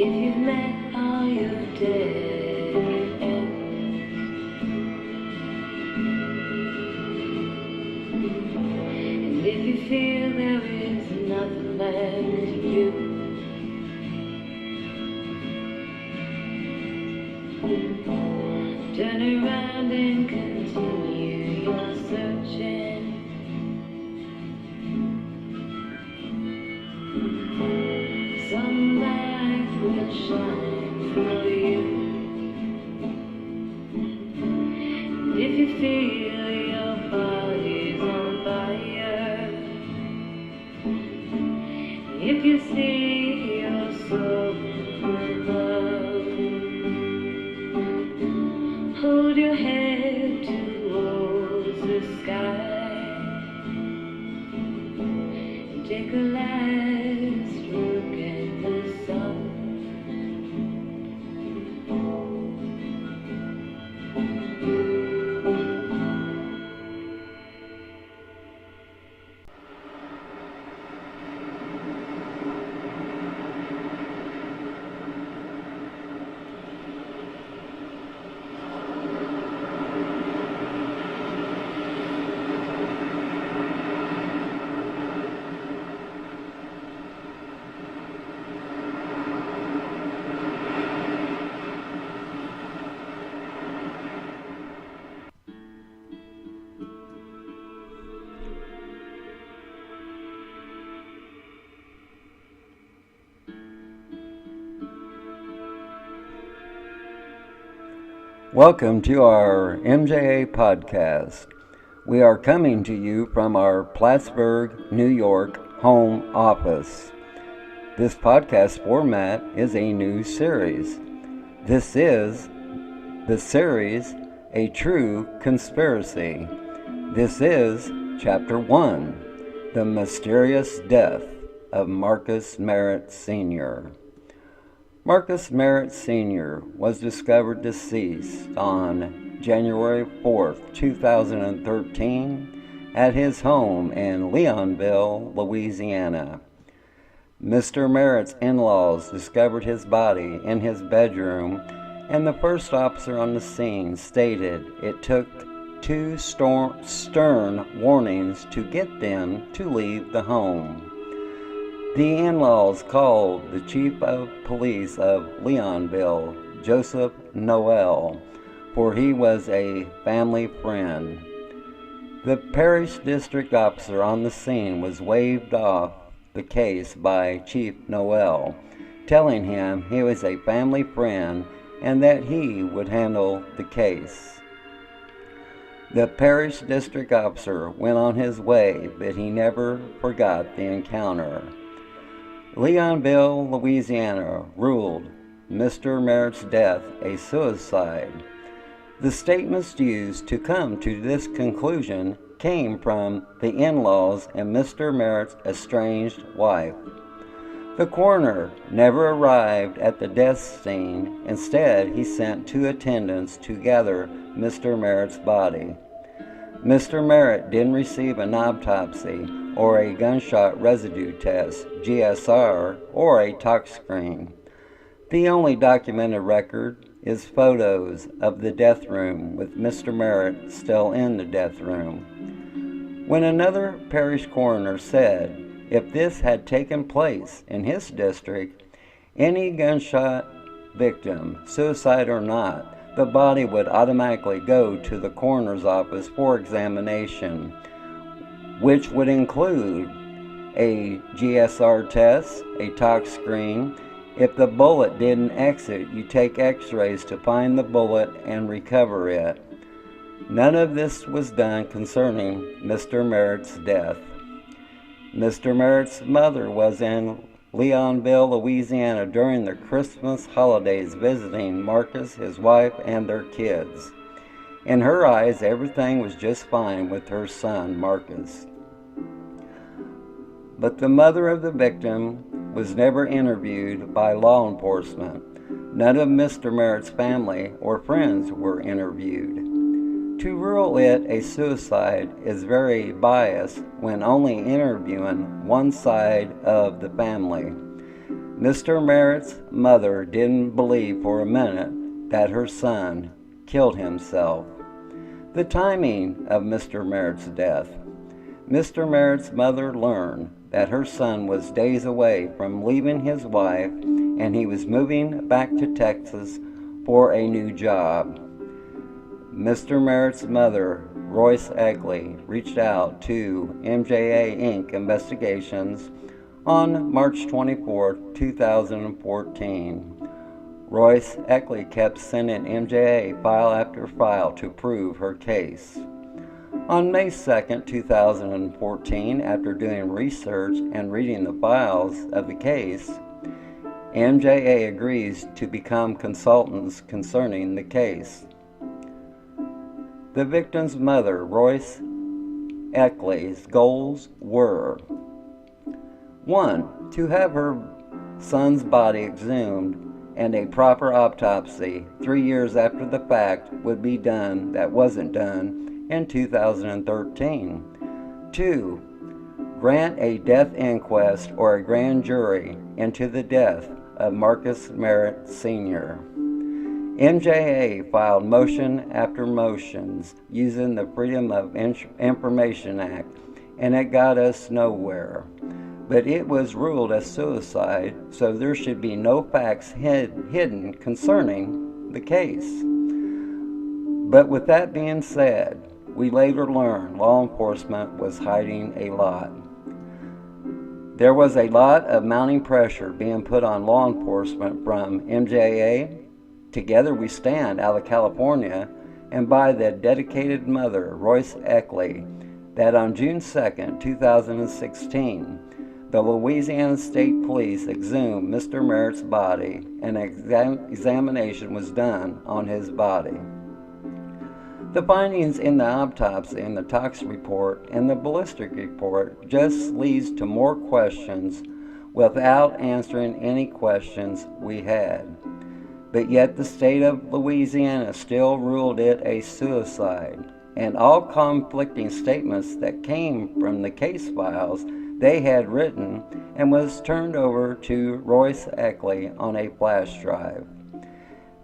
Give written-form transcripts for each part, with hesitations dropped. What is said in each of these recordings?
if you've met all your dead ends, and if you feel there is nothing left to do, turn around and continue your searching. Some light will shine for you. And if you feel your body's on fire, if you see your soul above, hold your head towards the sky and take a last look at the sun. Welcome to our MJA podcast. We are coming to you from our Plattsburgh, New York home office. This podcast format is a new series. This is the series, A True Conspiracy. This is Chapter 1, The Mysterious Death of Marcus Merritt Sr. Marcus Merritt Sr. was discovered deceased on January 4th, 2013 at his home in Leonville, Louisiana. Mr. Merritt's in-laws discovered his body in his bedroom, and the first officer on the scene stated it took two stern warnings to get them to leave the home. The in-laws called the chief of police of Leonville, Joseph Noel, for he was a family friend. The parish district officer on the scene was waved off the case by Chief Noel, telling him he was a family friend and that he would handle the case. The parish district officer went on his way, but he never forgot the encounter. Leonville, Louisiana ruled Mr. Merritt's death a suicide. The statements used to come to this conclusion came from the in-laws and Mr. Merritt's estranged wife. The coroner never arrived at the death scene. Instead, he sent two attendants to gather Mr. Merritt's body. Mr. Merritt didn't receive an autopsy or a gunshot residue test, GSR, or a tox screen. The only documented record is photos of the death room with Mr. Merritt still in the death room. When another parish coroner said if this had taken place in his district, any gunshot victim, suicide or not, the body would automatically go to the coroner's office for examination, which would include a GSR test, a tox screen. If the bullet didn't exit, you take x-rays to find the bullet and recover it. None of this was done concerning Mr. Merritt's death. Mr. Merritt's mother was in Leonville, Louisiana during the Christmas holidays visiting Marcus, his wife, and their kids. In her eyes, everything was just fine with her son, Marcus. But the mother of the victim was never interviewed by law enforcement. None of Mr. Merritt's family or friends were interviewed. To rule it a suicide is very biased when only interviewing one side of the family. Mr. Merritt's mother didn't believe for a minute that her son killed himself. The timing of Mr. Merritt's death. Mr. Merritt's mother learned that her son was days away from leaving his wife and he was moving back to Texas for a new job. Mr. Merritt's mother, Royce Eckley, reached out to MJA Inc. Investigations on March 24, 2014. Royce Eckley kept sending MJA file after file to prove her case. On May 2, 2014, after doing research and reading the files of the case, MJA agrees to become consultants concerning the case. The victim's mother, Royce Eckley's goals were: 1. To have her son's body exhumed and a proper autopsy 3 years after the fact would be done that wasn't done in 2013. 2. Grant a death inquest or a grand jury into the death of Marcus Merritt Sr. MJA filed motion after motions using the Freedom of Information Act, and it got us nowhere. But it was ruled as suicide, so there should be no facts hidden concerning the case. But with that being said, we later learned law enforcement was hiding a lot. There was a lot of mounting pressure being put on law enforcement from MJA, Together We Stand out of California, and by the dedicated mother, Royce Eckley, that on June 2, 2016, the Louisiana State Police exhumed Mr. Merritt's body and an examination was done on his body. The findings in the autopsy and the tox report and the ballistic report just leads to more questions without answering any questions we had. But yet the state of Louisiana still ruled it a suicide, and all conflicting statements that came from the case files they had written and was turned over to Royce Eckley on a flash drive.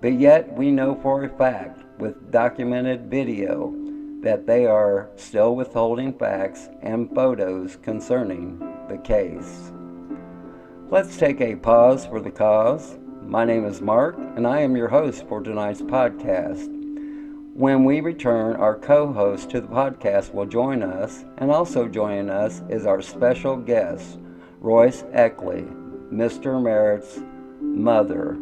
But yet we know for a fact, with documented video, that they are still withholding facts and photos concerning the case. Let's take a pause for the cause. My name is Mark, and I am your host for tonight's podcast. When we return, our co-host to the podcast will join us, and also joining us is our special guest, Royce Eckley, Mr. Merritt's mother.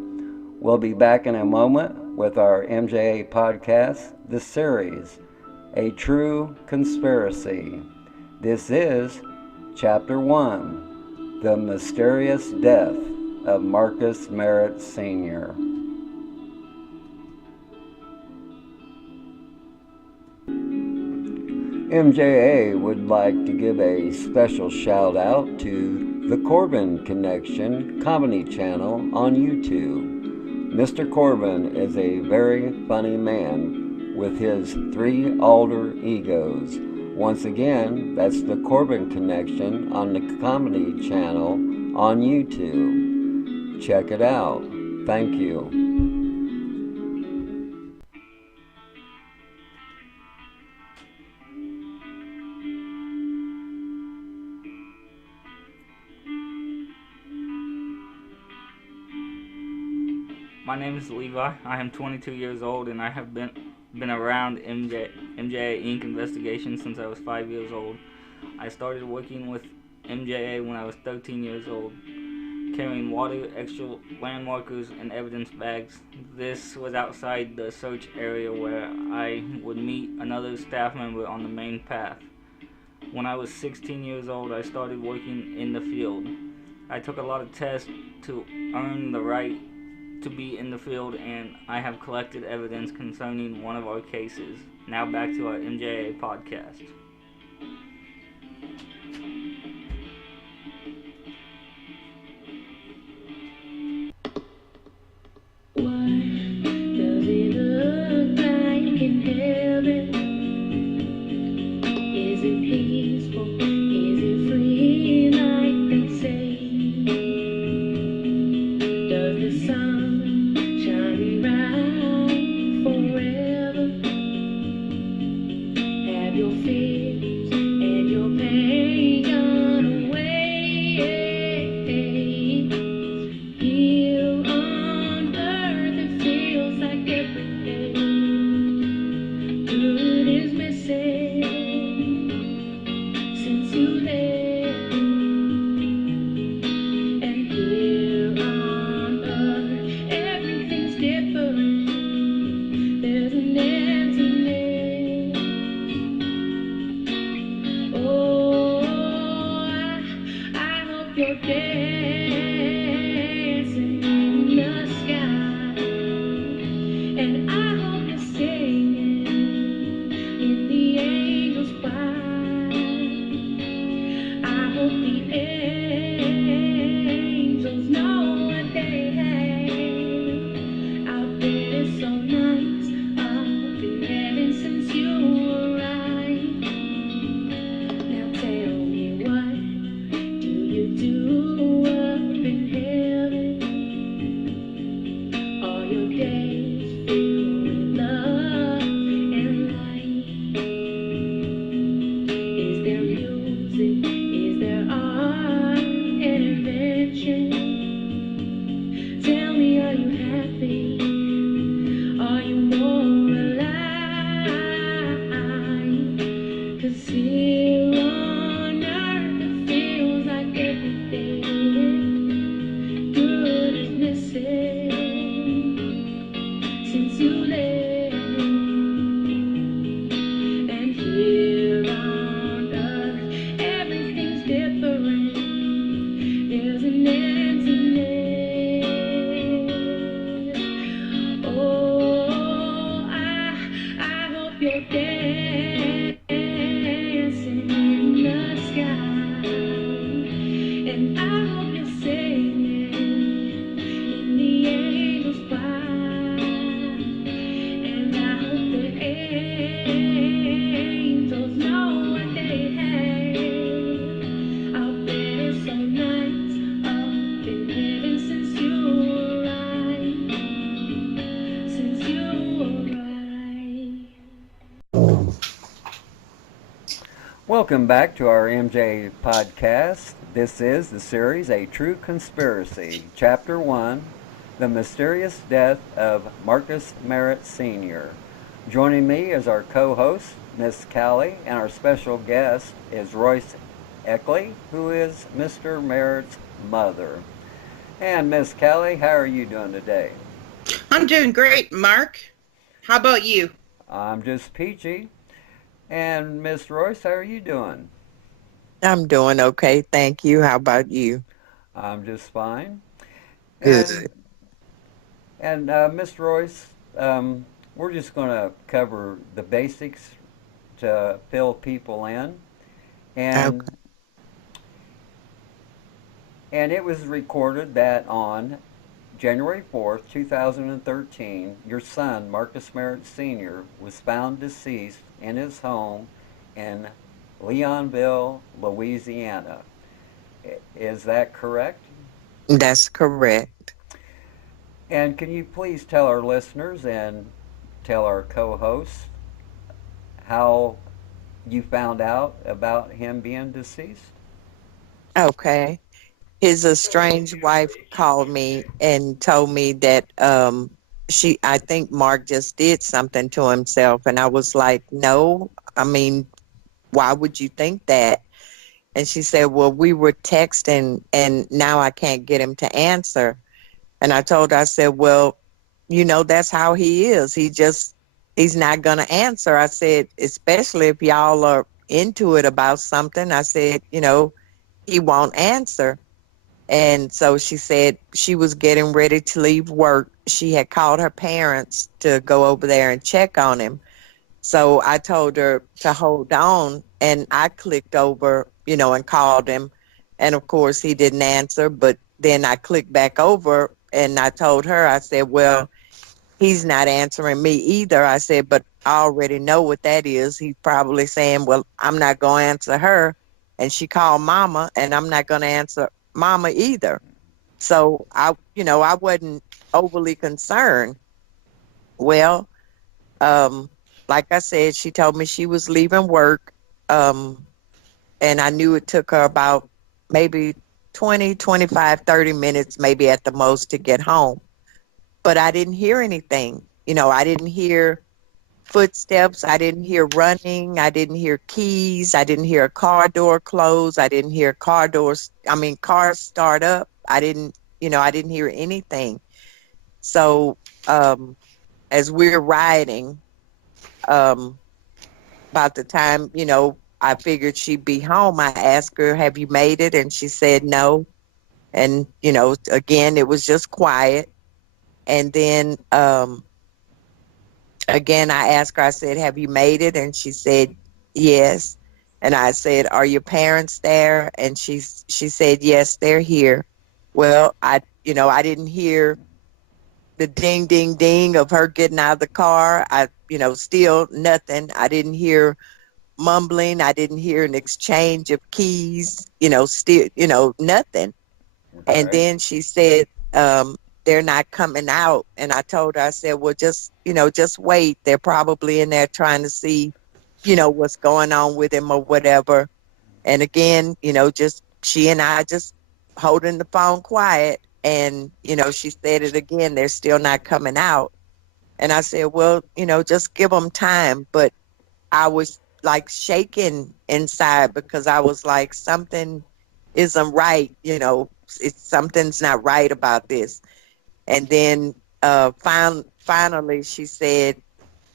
We'll be back in a moment with our MJA podcast, the series, A True Conspiracy. This is Chapter 1, The Mysterious Death of Marcus Merritt Sr. MJA would like to give a special shout out to the Corbin Connection comedy channel on YouTube. Mr. Corbin is a very funny man with his 3 alter egos. Once again, that's the Corbin Connection on the comedy channel on YouTube. Check it out. Thank you. My name is Levi. I am 22 years old, and I have been around MJA Inc. investigation since I was 5 years old. I started working with MJA when I was 13 years old, carrying water, extra land markers, and evidence bags. This was outside the search area where I would meet another staff member on the main path. When I was 16 years old, I started working in the field. I took a lot of tests to earn the right to be in the field, and I have collected evidence concerning one of our cases. Now back to our MJA podcast. What does it look like in heaven? Is it peaceful? Is it free like they say? you're dancing in the sky, and I hope you're singing in the angels' choir. I hope the angels know what they have out there. It's so nice up in heaven since you arrived. Now tell me, what do you do up in heaven? All your days filled with love and light. Is there music? Is there art and invention? Tell me, are you happy? Are you more alive? 'Cause here on earth it feels like everything good is missing since you left. And here on earth everything's different. There's an emptiness. Oh, I hope you're dancing in the sky, and I hope you're singing in the angels' choir, and I hope the angels know what they have out there. It's so nice up in heaven since you arrived. Since you arrived. Welcome back to our MJ podcast. This is the series A True Conspiracy, Chapter 1, The Mysterious Death of Marcus Merritt Sr. Joining me as our co-host, Miss Callie, and our special guest is Royce Eckley, who is Mr. Merritt's mother. And Miss Callie, how are you doing today? I'm doing great, Mark. How about you? I'm just peachy. And Miss Royce, how are you doing? I'm doing okay, thank you. How about you? I'm just fine. Good. And Miss Royce, we're just going to cover the basics to fill people in. And Okay. and it was recorded that on January 4th, 2013, your son, Marcus Merritt Sr., was found deceased in his home in Leonville, Louisiana. Is that correct? That's correct. And can you please tell our listeners and tell our co-hosts how you found out about him being deceased? Okay. His estranged wife called me and told me that I think Mark just did something to himself. And I was like, no, I mean, why would you think that? And she said, well, we were texting and now I can't get him to answer. And I told her, I said, well, that's how he is. He's not going to answer. I said, especially if y'all are into it about something. I said, he won't answer. And so she said she was getting ready to leave work. She had called her parents to go over there and check on him. So I told her to hold on, and I clicked over, and called him. And of course, he didn't answer. But then I clicked back over, and I told her, I said, well, he's not answering me either. I said, but I already know what that is. He's probably saying, well, I'm not going to answer her. And she called Mama, and I'm not going to answer Mama either. So I wasn't overly concerned. Well, like I said, she told me she was leaving work. And I knew it took her about maybe 20, 25, 30 minutes, maybe at the most, to get home. But I didn't hear anything. I didn't hear footsteps. I didn't hear running. I didn't hear keys. I didn't hear a car door close. I didn't hear cars start up. I didn't hear anything. So as we're riding, about the time, I figured she'd be home. I asked her, have you made it? And she said no. And, again, it was just quiet. And then again, I asked her, I said, have you made it? And she said, yes. And I said, are your parents there? And she said, yes, they're here. Well, I didn't hear the ding, ding, ding of her getting out of the car. Still nothing. I didn't hear mumbling. I didn't hear an exchange of keys, still, nothing. And Okay. then she said, they're not coming out. And I told her, I said, well, just wait. They're probably in there trying to see, what's going on with him or whatever. And again, just she and I just holding the phone quiet. And, she said it again, they're still not coming out. And I said, well, just give them time. But I was like shaking inside because I was like, something isn't right. Something's not right about this. And then finally she said,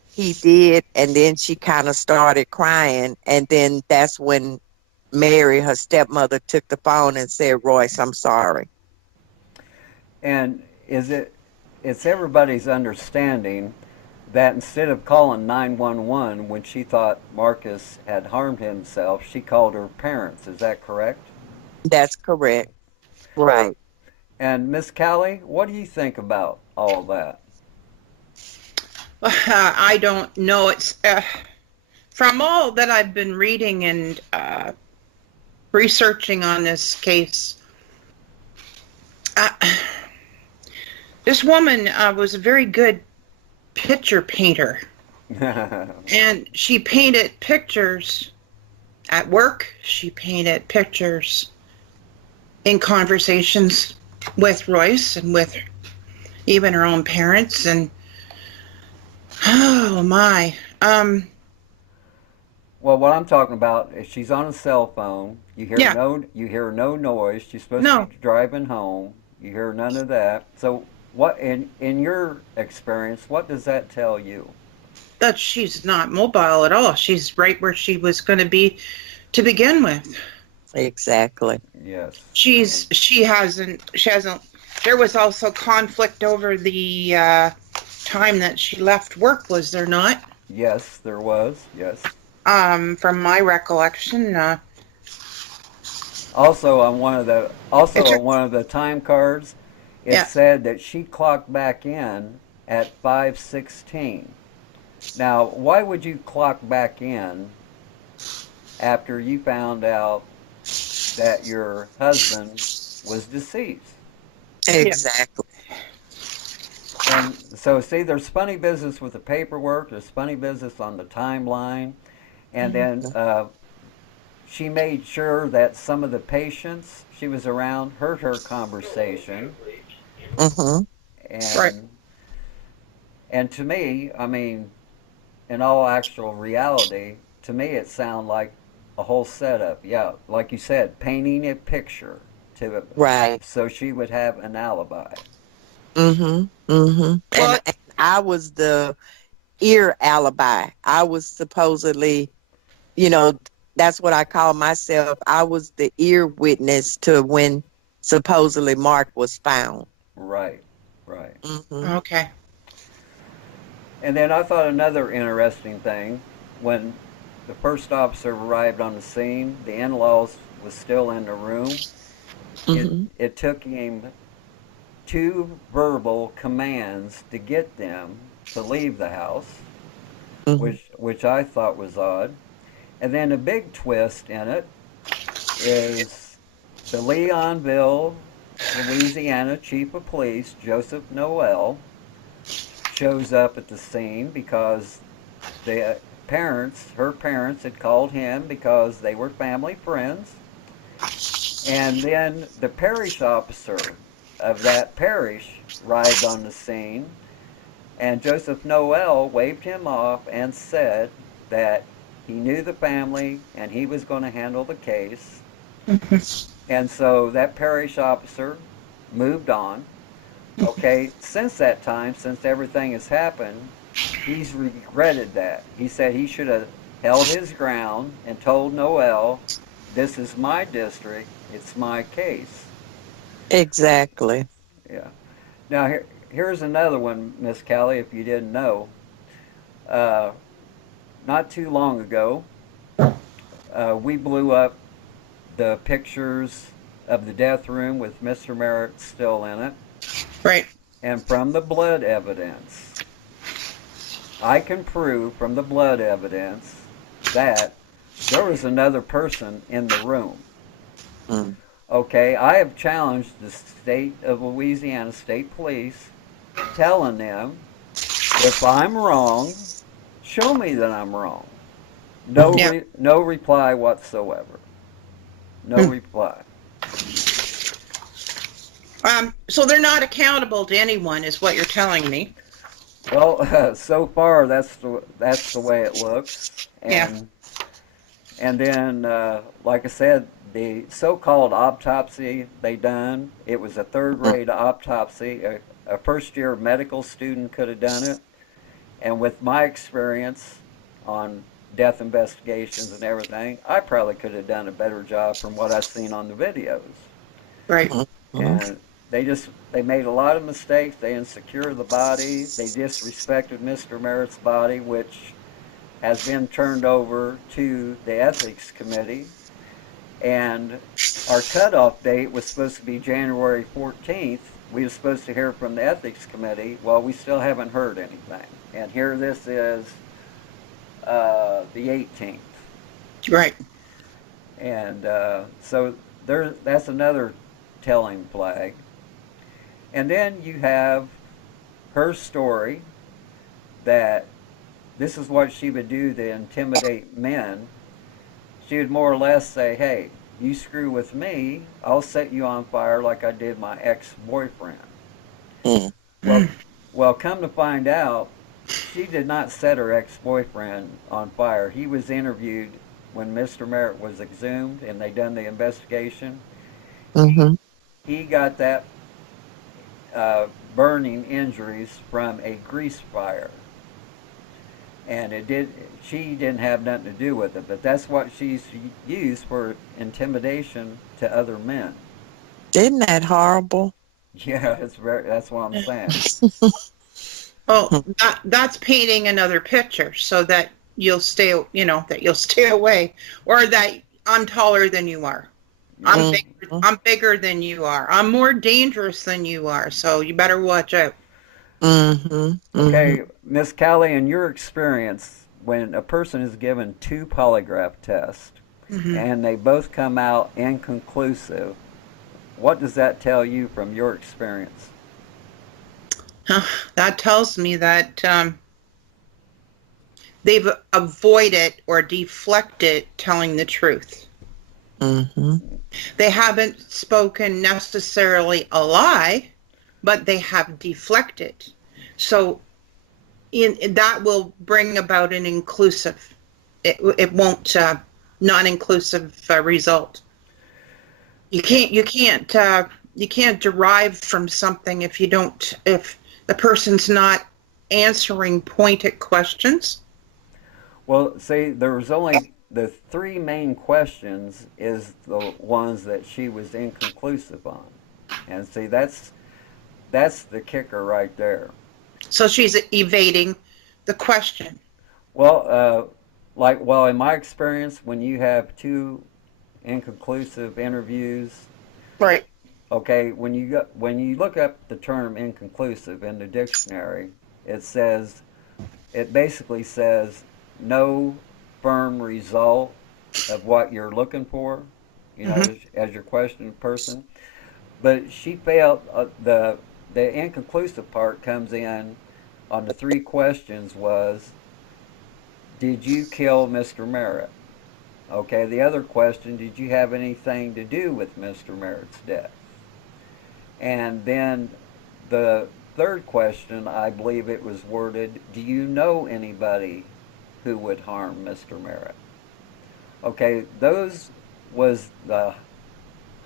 he did. And then she kind of started crying. And then that's when Mary, her stepmother, took the phone and said, Royce, I'm sorry. And it's everybody's understanding that instead of calling 911 when she thought Marcus had harmed himself, she called her parents. Is that correct? That's correct. Right. And Miss Callie, what do you think about all that? I don't know. It's from all that I've been reading and researching on this case. This woman was a very good picture painter, and she painted pictures at work. She painted pictures in conversations with Royce and with even her own parents. And oh my. Well, what I'm talking about is she's on a cell phone. You hear Yeah. no noise. She's supposed No. to be driving home. You hear none of that. So, what in your experience, what does that tell you? That she's not mobile at all. She's right where she was going to be to begin with. Exactly. Yes. She hasn't. There was also conflict over the time that she left work, was there not? Yes, there was. Yes. From my recollection. Also on one of the time cards, it Yeah. said that she clocked back in at 5:16. Now, why would you clock back in after you found out that your husband was deceased? Exactly. And so, see, there's funny business with the paperwork. There's funny business on the timeline, and then she made sure that some of the patients she was around heard her conversation. Mm-hmm. And Right. and to me, I mean, in all actual reality, to me it sounded like a whole setup. Yeah, like you said, painting a picture to Right. so she would have an alibi. Mm-hmm. Mm-hmm. Well, And I was the ear alibi. I was supposedly, you know, that's what I call myself. I was the ear witness to when supposedly Mark was found. Right, right. Mm-hmm. okay. And then I thought another interesting thing, when the first officer arrived on the scene, the in-laws was still in the room. Mm-hmm. It took him two verbal commands to get them to leave the house, Mm-hmm. which I thought was odd. And then a big twist in it is the Leonville, Louisiana chief of police, Joseph Noel, shows up at the scene because the her parents had called him because they were family friends. And then the parish officer of that parish arrived on the scene, and Joseph Noel waved him off and said that he knew the family and he was going to handle the case. And so that parish officer moved on. Okay, since that time, since everything has happened, he's regretted that. He said he should have held his ground, and told Noel, "This is my district. It's my case." Exactly. Yeah. Now here's another one, Miss Callie, if you didn't know. Uh, Not too long ago, we blew up the pictures of the death room with Mr. Merritt still in it, Right. and from the blood evidence, I can prove from the blood evidence that there was another person in the room. Mm. Okay, I have challenged the state of Louisiana State Police, telling them if I'm wrong, show me that I'm wrong. Yeah. No reply whatsoever. No Hmm. reply. So they're not accountable to anyone, is what you're telling me. Well, so far that's the way it looks, Yeah. and then like I said, the so-called autopsy they done, it was a third-rate autopsy. A first-year medical student could have done it, and with my experience on death investigations and everything, I probably could have done a better job from what I've seen on the videos. Right. Mhm. And they made a lot of mistakes. They insecure the body. They disrespected Mr. Merritt's body, which has been turned over to the ethics committee. And our cutoff date was supposed to be January 14th. We were supposed to hear from the ethics committee. Well, we still haven't heard anything. And here this is the 18th. Right. And so that's another telling flag. And then you have her story that this is what she would do to intimidate men. She would more or less say, "Hey, you screw with me, I'll set you on fire like I did my ex-boyfriend." Mm. Well, well, come to find out, she did not set her ex-boyfriend on fire. He was interviewed when Mr. Merritt was exhumed and they done the investigation. He Mhm. he got that burning injuries from a grease fire, and she didn't have nothing to do with it, but that's what she's used for intimidation to other men. Isn't that horrible? Yeah, that's what I'm saying. Well, that's painting another picture so that you'll stay, that you'll stay away, or that I'm taller than you are. I'm Yeah. bigger, Mhm. I'm bigger than you are. I'm more dangerous than you are, so you better watch out. Mhm. Mhm. Okay, Miss Callie, in your experience, when a person is given two polygraph tests Hmm. and they both come out inconclusive, what does that tell you from your experience? That tells me that they've avoided or deflected telling the truth. Mhm. They haven't spoken necessarily a lie, but they have deflected. So that will bring about an inclusive. It won't non-inclusive result. Eh, You can't derive from something if the person's not answering pointed questions. Well, see, there was only the three main questions is the ones that she was inconclusive on, and see that's the kicker right there. So she's evading the question. Well, in my experience, when you have two inconclusive interviews, Right. okay, when you look up the term inconclusive in the dictionary, it says it basically says no firm result of what you're looking for, Hmm. as your question person. But she failed. The inconclusive part comes in on the three questions was, did you kill Mr. Merritt? Okay, the other question, did you have anything to do with Mr. Merritt's death? And then the third question, I believe it was worded, do you know anybody who would harm Mr. Merritt? Okay, those was the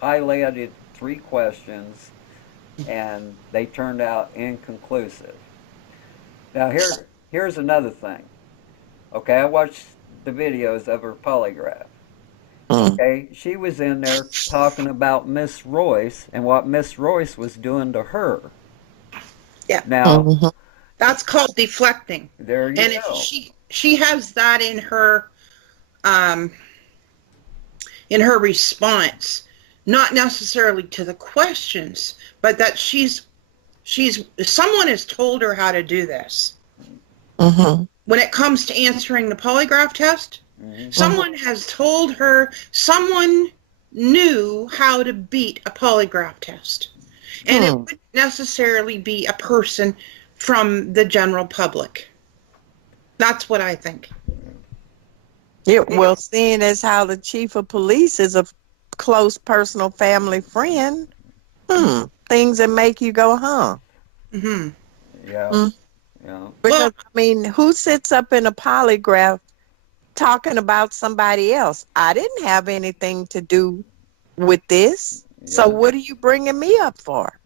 highlighted three questions, and they turned out inconclusive. Now here's another thing. Okay, I watched the videos of her polygraph. Mm. Okay, she was in there talking about Miss Royce and what Miss Royce was doing to her. Yeah. Now, Mhm. That's called deflecting. there you And if go. she has that um in her response, not necessarily to the questions, but that she's someone has told her how to do this. Mhm. When it comes to answering the polygraph test, Mhm. someone has told her, someone knew how to beat a polygraph test. And it wouldn't necessarily be a person from the general public. That's what I think. Yeah, well, seeing as how the chief of police is a close personal family friend, things that make you go, huh? Hmm. Yeah, Mm. yeah. Because, Well, I mean, who sits up in a polygraph talking about somebody else? I didn't have anything to do with this. So Yeah. what are you bringing me up for?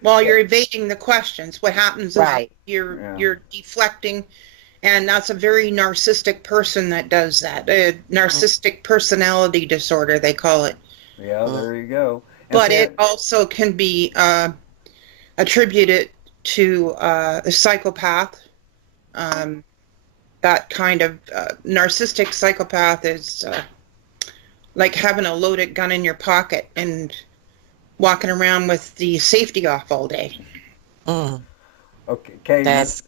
while Yeah. you're evading the questions, what happens is Right. Yeah. you're deflecting, and that's a very narcissistic person that does that. A narcissistic personality disorder, they call it. Yeah, there you go. And But see, it also can be attributed to a psychopath. Um, that kind of narcissistic psychopath is like having a loaded gun in your pocket and walking around with the safety off all day. Mm. okay, That's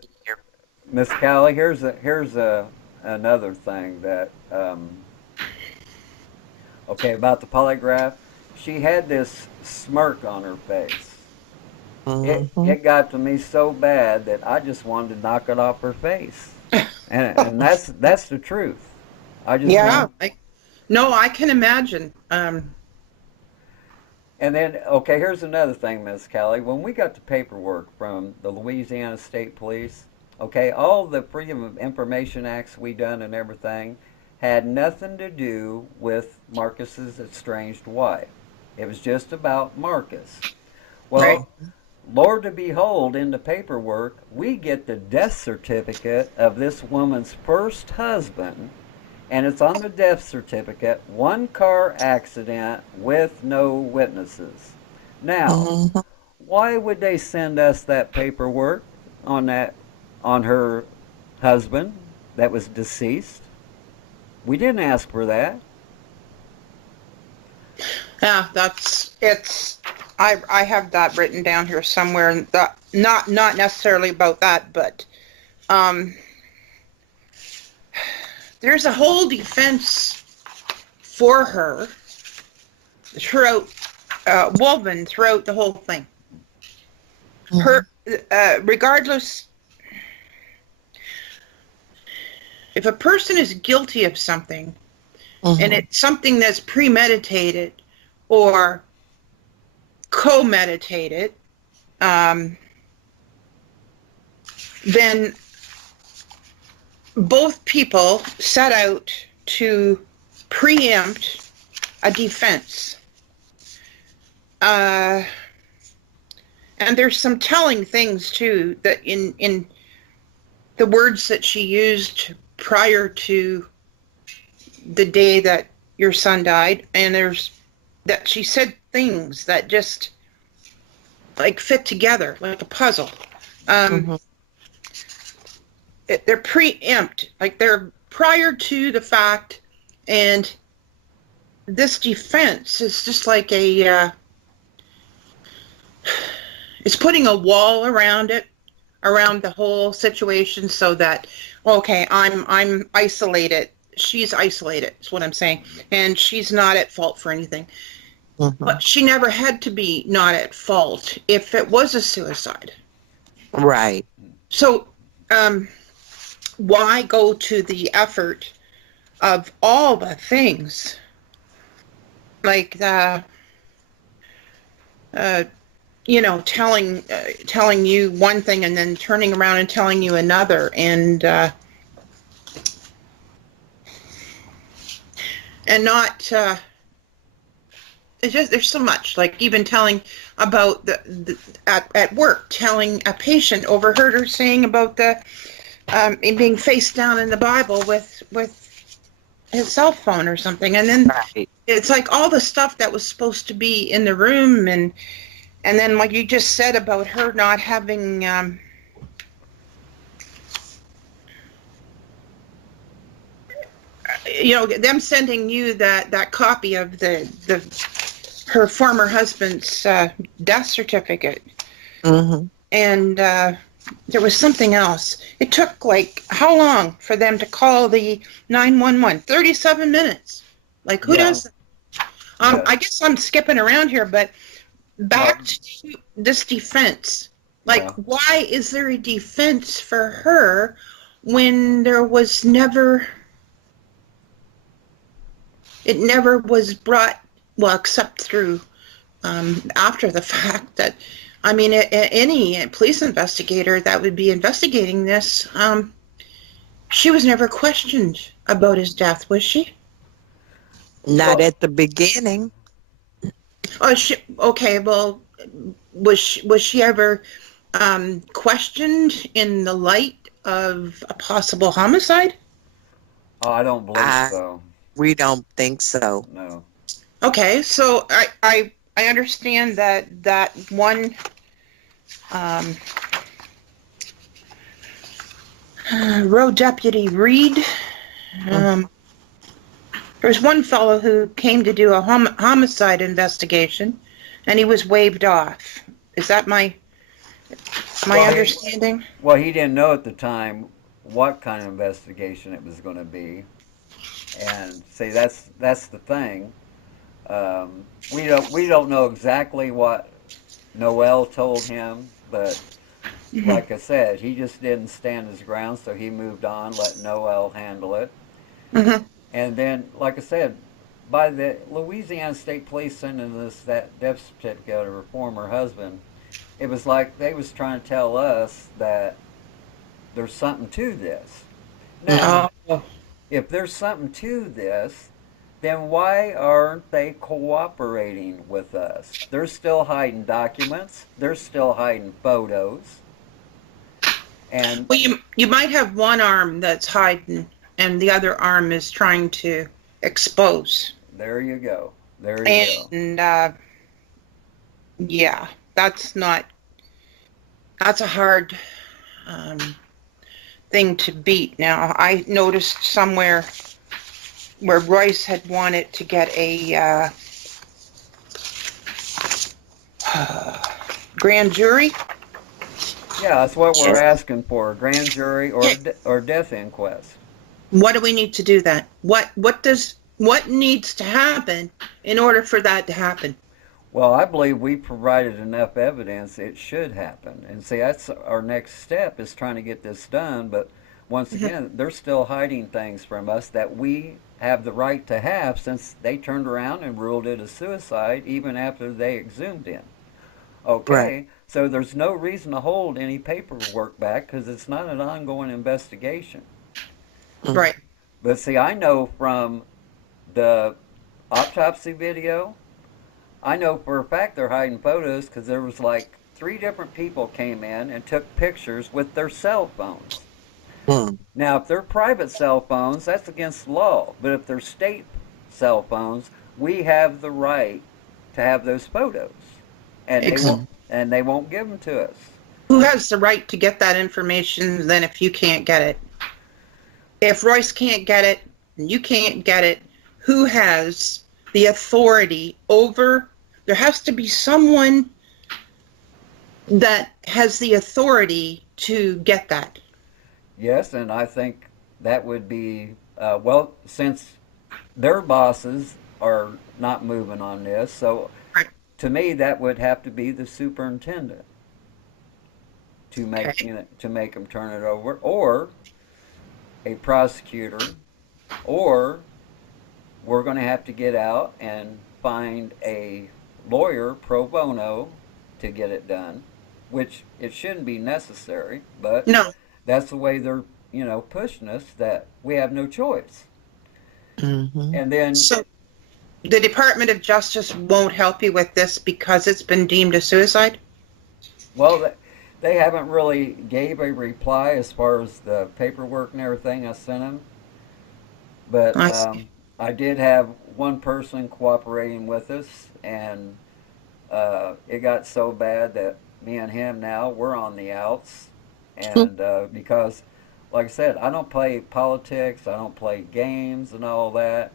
Miss Callie, here's another thing that okay, about the polygraph. She had this smirk on her face. It mm-hmm. it got to me so bad that I just wanted to knock it off her face, and that's the truth. I just Yeah, want. no, I can imagine. And then, okay, here's another thing, Miss Callie. When we got the paperwork from the Louisiana State Police, okay, all the Freedom of Information Acts we done and everything had nothing to do with Marcus's estranged wife. It was just about Marcus. Right. Well, Lord to behold, in the paperwork, we get the death certificate of this woman's first husband, and it's on the death certificate, one car accident with no witnesses. Now, Mm-hmm. why would they send us that paperwork on her husband that was deceased? We didn't ask for that. Yeah, it's. I have that written down here somewhere, and that not necessarily about that, but um, there's a whole defense for her throughout, woven throughout the whole thing. Her, regardless, if a person is guilty of something, Mm-hmm. and it's something that's premeditated or co-meditated, then both people set out to preempt a defense. And there's some telling things too that in the words that she used prior to the day that your son died, and there's that she said things that just like fit together like a puzzle. Mm-hmm. They're preempt, like they're prior to the fact, and this defense is just like it's putting a wall around it, around the whole situation, so that okay, I'm isolated. She's isolated, is what I'm saying, and she's not at fault for anything. Mm-hmm. But she never had to be not at fault if it was a suicide. Right. So, why go to the effort of all the things like telling you one thing and then turning around and telling you another, and not it's just there's so much, like even telling about the at work, telling a patient overheard her saying about the in being face down in the Bible with his cell phone or something, and then Right. it's like all the stuff that was supposed to be in the room, and then like you just said about her not having them sending you that copy of her former husband's death certificate. Mm-hmm. And there was something else. It took like how long for them to call the 911? 37 minutes. Like who Yeah. does that? Yeah. I guess I'm skipping around here, but back to this defense. Like, Yeah. why is there a defense for her when there was never, it never was brought, well, except through after the fact that, I mean, any police investigator that would be investigating this, she was never questioned about his death, was she? Not Well, at the beginning. Oh, okay, well, was she ever questioned in the light of a possible homicide? oh, I don't believe I so. We don't think so. No. Okay, so I understand that one road deputy Reed. There's one fellow who came to do a homicide investigation, and he was waived off. Is that my understanding? Well, he didn't know at the time what kind of investigation it was going to be, and see, that's the thing. We don't know exactly what Noel told him, but like I said, he just didn't stand his ground, so he moved on, let Noel handle it. Mm-hmm. And then, like I said, by the Louisiana State Police sending that death certificate of her former husband, it was like they was trying to tell us that there's something to this. Now, Oh, if there's something to this, then why aren't they cooperating with us? They're still hiding documents. They're still hiding photos. And well, you might have one arm that's hiding, and the other arm is trying to expose. there you go. There you go. And yeah, that's a hard thing to beat. Now, I noticed somewhere where Royce had wanted to get a grand jury. Yeah, that's what we're asking for: a grand jury or death inquest. What do we need to do that? What needs to happen in order for that to happen? Well, I believe we provided enough evidence it should happen. And see, that's our next step is trying to get this done. But once again, they're still hiding things from us that we have the right to have since they turned around and ruled it a suicide even after they exhumed him. Okay, Right. so there's no reason to hold any paperwork back because it's not an ongoing investigation. Right. But see, I know from the autopsy video, I know for a fact they're hiding photos because there was like 3 different people came in and took pictures with their cell phones. Hmm. Now, if they're private cell phones, that's against the law. But if they're state cell phones, we have the right to have those photos, and they won't give them to us. Who has the right to get that information then if you can't get it? If Royce can't get it and you can't get it, who has the authority over? There has to be someone that has the authority to get that. Yes, and I think that would be well, since their bosses are not moving on this, so Right. to me that would have to be the superintendent to make Okay. to make them turn it over, or a prosecutor, or we're going to have to get out and find a lawyer pro bono to get it done, which it shouldn't be necessary, but No. that's the way they're pushing us that we have no choice. Mm-hmm. And then So the Department of Justice won't help you with this because it's been deemed a suicide? well they haven't really gave a reply as far as the paperwork and everything I sent them. But I see. I did have one person cooperating with us, and it got so bad that me and him now we're on the outs, and because, like I said, I don't play politics, I don't play games and all that,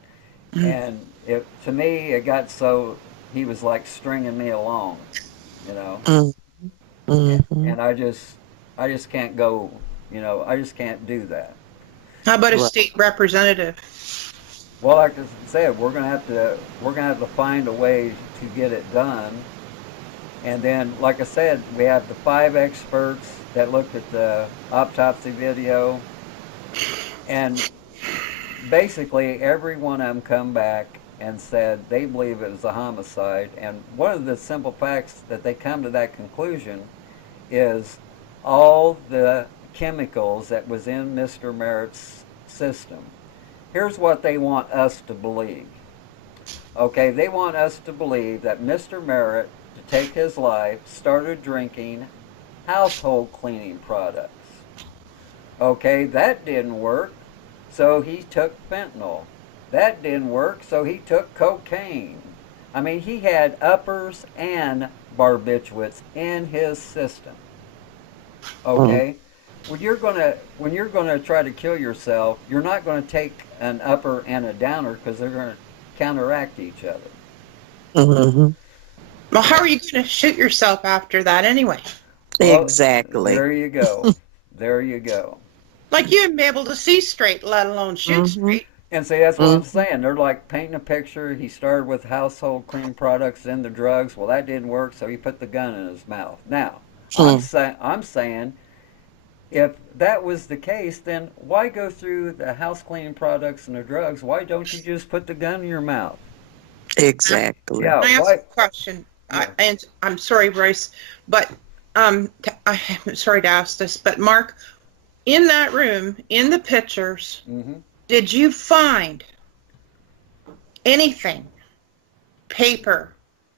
Mm, and it to me it got so he was like stringing me along, you know, mm, and, mhm. and I just can't go, I just can't do that. How about a Right. state representative? Well, like I said, we're gonna have to find a way to get it done. And then, like I said, we have the 5 experts that looked at the autopsy video, and basically every one of them come back and said they believe it was a homicide. And one of the simple facts that they come to that conclusion is all the chemicals that was in Mr. Merritt's system. Here's what they want us to believe. Okay, they want us to believe that Mr. Merritt, to take his life, started drinking household cleaning products. Okay, that didn't work, so he took fentanyl. That didn't work, so he took cocaine. I mean, he had uppers and barbiturates in his system. Mm, Okay, when you're gonna try to kill yourself, you're not going to take an upper and a downer because they're going to counteract each other. mhm. Well, how are you going to shoot yourself after that anyway? Well, Exactly. there you go. There you go. Like you wouldn't be able to see straight, let alone shoot Mhm, straight. And see, that's what I'm mhm, saying. They're like painting a picture. He started with household clean products, then the drugs. Well, that didn't work, so he put the gun in his mouth. Now, mm. I'm saying, if that was the case, then why go through the house cleaning products and the drugs? Why don't you just put the gun in your mouth? Exactly. Yeah, Can I ask why? a question? Yeah. And I'm sorry, Royce, but I'm sorry to ask this, but Mark, in that room, in the pictures, Hmm. did you find anything, paper,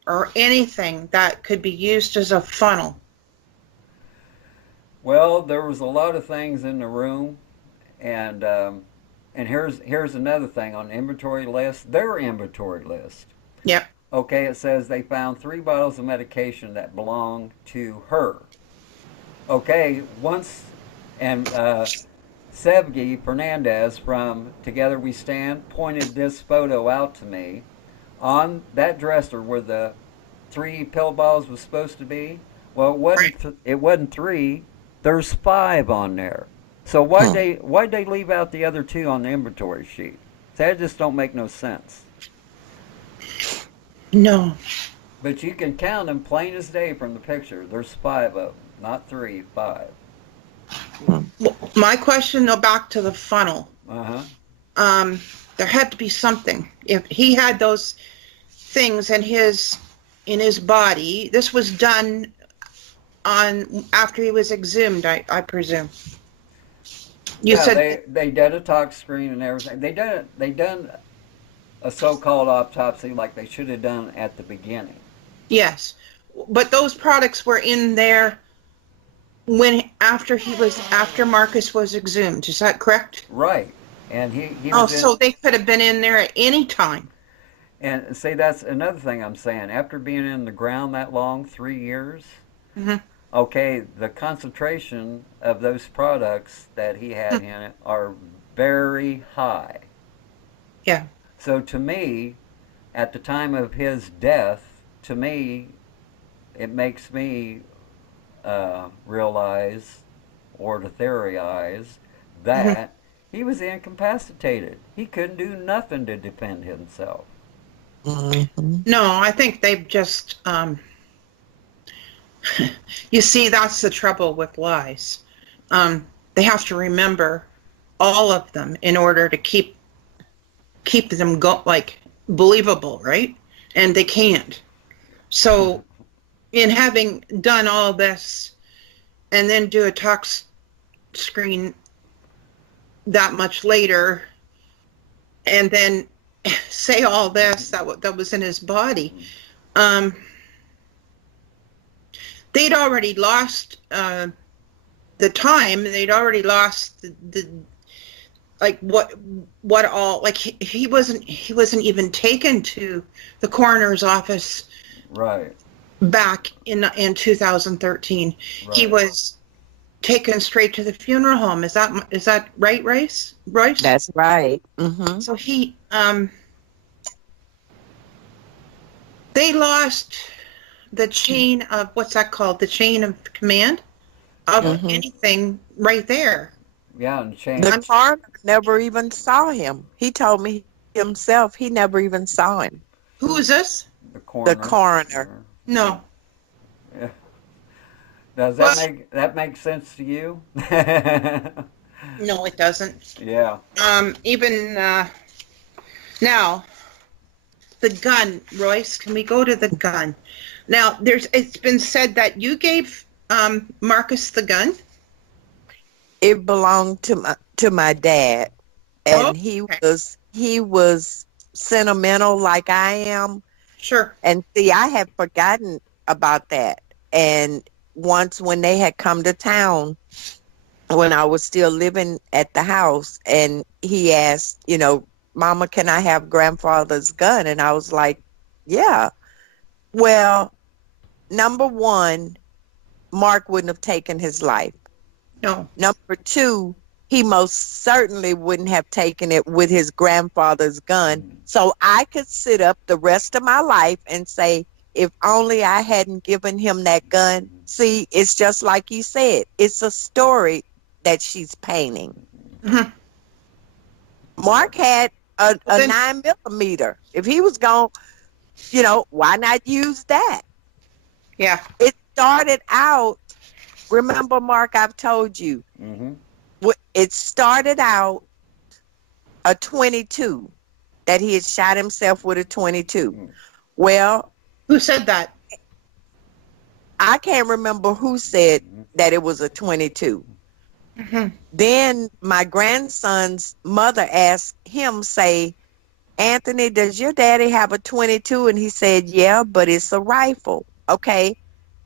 or anything that could be used as a funnel? Well, there was a lot of things in the room, and here's another thing on the inventory list. Their inventory list. Yep. Okay, it says they found 3 bottles of medication that belonged to her. Okay, once, and Sevgi Fernandez from Together We Stand pointed this photo out to me. On that dresser where the 3 pill bottles was supposed to be, well, it Right. wasn't. It wasn't 3. There's 5 on there. So why'd Mm. they leave out the other 2 on the inventory sheet? That just don't make no sense. No. But you can count them plain as day from the picture. There's 5 of them, not 3, 5. Mm. Well, my question, though, back to the funnel. Uh huh. Um, there had to be something. If he had those things in his body, this was done on after he was exhumed, I presume. You Yeah, said they did a tox screen and everything. They done a so-called autopsy like they should have done at the beginning. yes, but those products were in there when after Marcus was exhumed. Is that correct? Right. And he Oh, was in. so they could have been in there at any time. And see, that's another thing I'm saying. After being in the ground that long, 3 years, Hmm. okay, the concentration of those products that he had in it are very high. Yeah. So to me, at the time of his death, to me, it makes me realize or to theorize Hmm. that he was incapacitated. He couldn't do nothing to defend himself. Mhm. No, I think they've just you see, that's the trouble with lies. They have to remember all of them in order to keep them like believable, right? And they can't. So, in having done all this and then do a tox screen that much later, and then say all this that was in his body, um, they'd already lost the time. They'd already lost the like what all like he wasn't even taken to the coroner's office Right. back in 2013. Right. He was taken straight to the funeral home. Is that right, Royce? That's right. Mm-hmm. So they lost the chain of, what's that called? The chain of command of Mhm. anything right there. Yeah, and change. The coroner never even saw him. He told me himself he never even saw him. Who is this? The coroner. The coroner. No. Yeah. Does Well- that make sense to you? No, it doesn't. Yeah. Even now, the gun, Royce. Can we go to the gun? Now, it's been said that you gave Marcus the gun. It belonged to my dad, and Oh, he okay. was sentimental like I am. Sure. And see, I had forgotten about that. And once when they had come to town, when I was still living at the house, and he asked, Mama, can I have grandfather's gun? And I was like, yeah. Well, number one, Mark wouldn't have taken his life. No. Number two, he most certainly wouldn't have taken it with his grandfather's gun. So I could sit up the rest of my life and say, if only I hadn't given him that gun. See, it's just like you said. It's a story that she's painting. Mhm. Mark had a Then- 9mm. If he was going, why not use that? Yeah. It started out, remember, Mark, I've told you, Mm-hmm. it started out a 22, that he had shot himself with a 22. Well, Who said that? I can't remember who said that it was a 22. Mhm. Then my grandson's mother asked him, say, Anthony, does your daddy have a 22? And he said, yeah, but it's a rifle. Okay.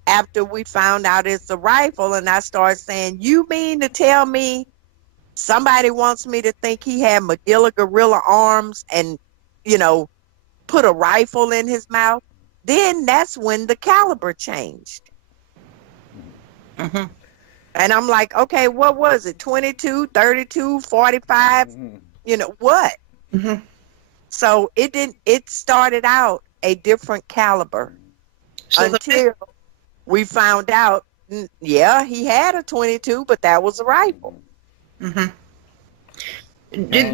After we found out it's a rifle, and I started saying, you mean to tell me somebody wants me to think he had Magilla gorilla arms and, put a rifle in his mouth? Then that's when the caliber changed. Mhm. And I'm like, okay, what was it? 22, 32, 45? What? Mhm. So it started out a different caliber So until we found out, yeah, he had a 22, but that was a rifle. Mhm. Did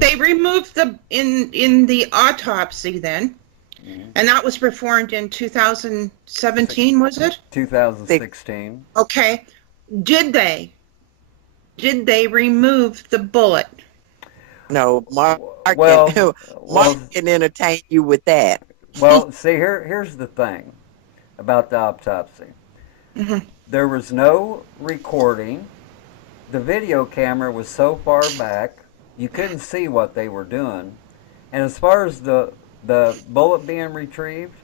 they remove in the autopsy then? And that was performed in 2017, was it? 2016. Okay. Did they remove the bullet? No, Mark, Well, Mark can entertain you with that. well, see, here's the thing about the autopsy. Mhm. There was no recording. The video camera was so far back, you couldn't see what they were doing. And as far as the bullet being retrieved,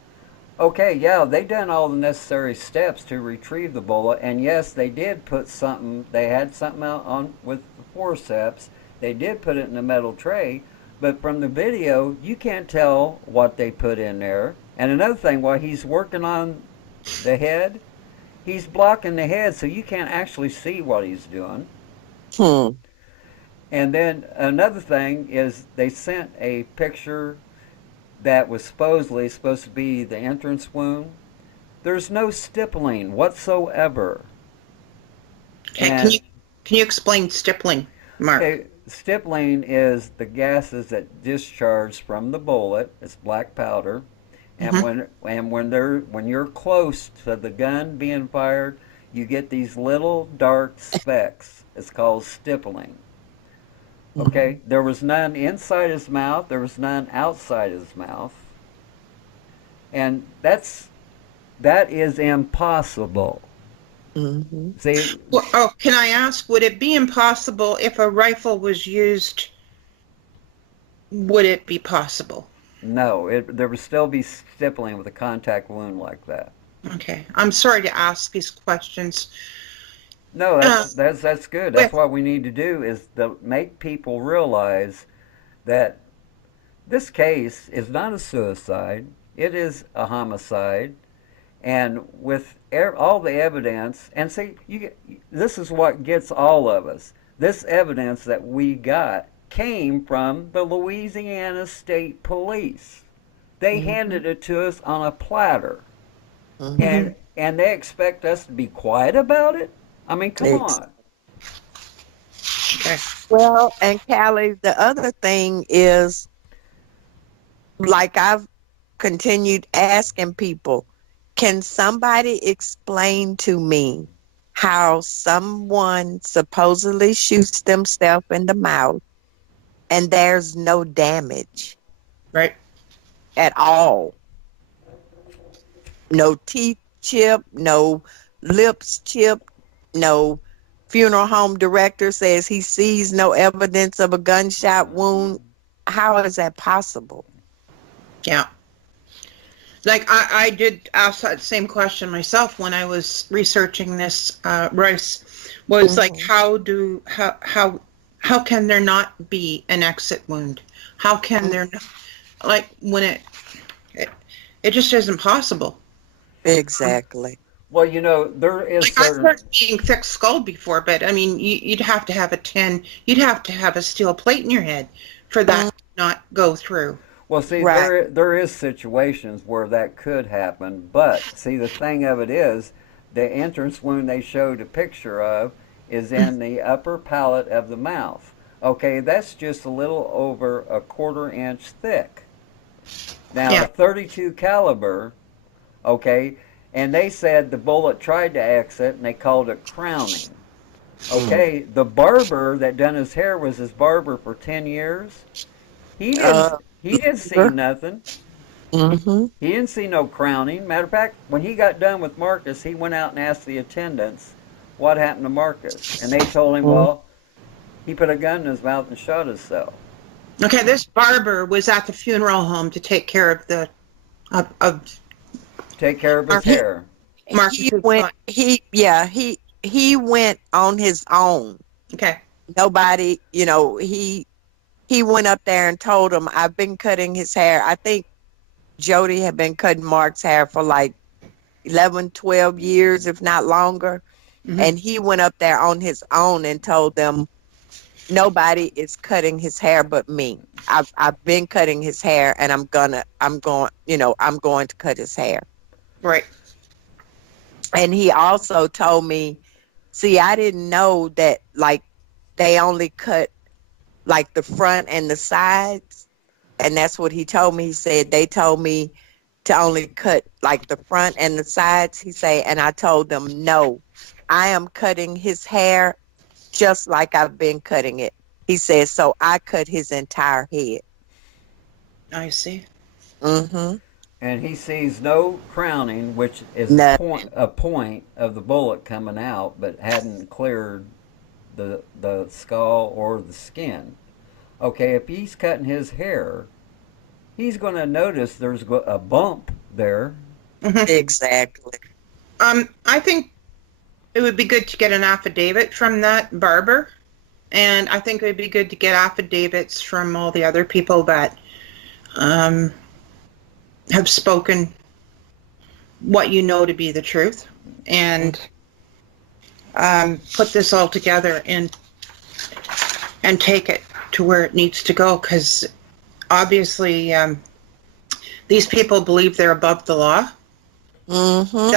okay, yeah, they done all the necessary steps to retrieve the bullet, and yes, they did put something. They had something out on with the forceps. They did put it in a metal tray, but from the video, you can't tell what they put in there. And another thing, while he's working on the head, he's blocking the head, so you can't actually see what he's doing. And then another thing is they sent a picture that was supposedly supposed to be the entrance wound. There's no stippling whatsoever. Okay. Can you explain stippling, Mark? Okay, stippling is the gases that discharge from the bullet. It's black powder, and when you're close to the gun being fired, you get these little dark specks. It's called stippling. Okay, there was none inside his mouth. There was none outside his mouth, and that is impossible. Mm-hmm. See, Well, can I ask, would it be impossible if a rifle was used? Would it be possible? no, there would still be stippling with a contact wound like that. Okay. I'm sorry to ask these questions. No, Uh, that's good. That's with what we need to do is to make people realize that this case is not a suicide. It is a homicide, and with all the evidence, and see, this is what gets all of us. This evidence that we got came from the Louisiana State Police. They handed it to us on a platter, Mm-hmm. and they expect us to be quiet about it. I mean, come on. okay. Well, and Callie, the other thing is, like I've continued asking people, can somebody explain to me how someone supposedly shoots themselves in the mouth and there's no damage Right. at all? No teeth chip, no lips chip, no funeral home director says he sees no evidence of a gunshot wound. How is that possible? Yeah. Like I did ask that same question myself when I was researching this. Royce was like, how can there not be an exit wound? How can there not, like when it just isn't possible. Exactly. Well, you know, there is Like I've certain. heard being thick skull before, but I mean, you'd have to have a you'd have to have a steel plate in your head for that to not go through. Well, see, Right. there is situations where that could happen, but see, the thing of it is, the entrance wound they showed a picture of is in the upper palate of the mouth. Okay, that's just a little over a quarter-inch thick. Now, a Yeah. 32 caliber, okay, and they said the bullet tried to exit, and they called it crowning. Okay, the barber that done his hair was his barber for 10 years. He didn't Uh, he didn't see nothing. mm-hmm. He didn't see no crowning. Matter of fact, when he got done with Marcus, he went out and asked the attendants what happened to Marcus, and they told him, well, he put a gun in his mouth and shot himself. Okay, this barber was at the funeral home to take care of the of Take care of his Marcus. hair. He Marcus's went. son. He went on his own. Okay. Nobody, he went up there and told him, I've been cutting his hair. I think Jody had been cutting Mark's hair for like 11, 12 years, if not longer. Mm-hmm. And he went up there on his own and told them, nobody is cutting his hair but me. I've been cutting his hair, and I'm going to cut his hair. Right. And he also told me, see, I didn't know that, like, they only cut like the front and the sides. And that's what he told me. He said, they told me to only cut like the front and the sides. He said, and I told them, no, I am cutting his hair just like I've been cutting it. He said, so I cut his entire head. I see. Mm-hmm. And he sees no crowning, which is Nothing. a point of the bullet coming out, but hadn't cleared the skull or the skin. Okay, if he's cutting his hair, he's going to notice there's a bump there. Mm-hmm. Exactly. I think it would be good to get an affidavit from that barber, and I think it would be good to get affidavits from all the other people that have spoken what you know to be the truth, and put this all together and take it to where it needs to go, because obviously these people believe they're above the law. Mm-hmm.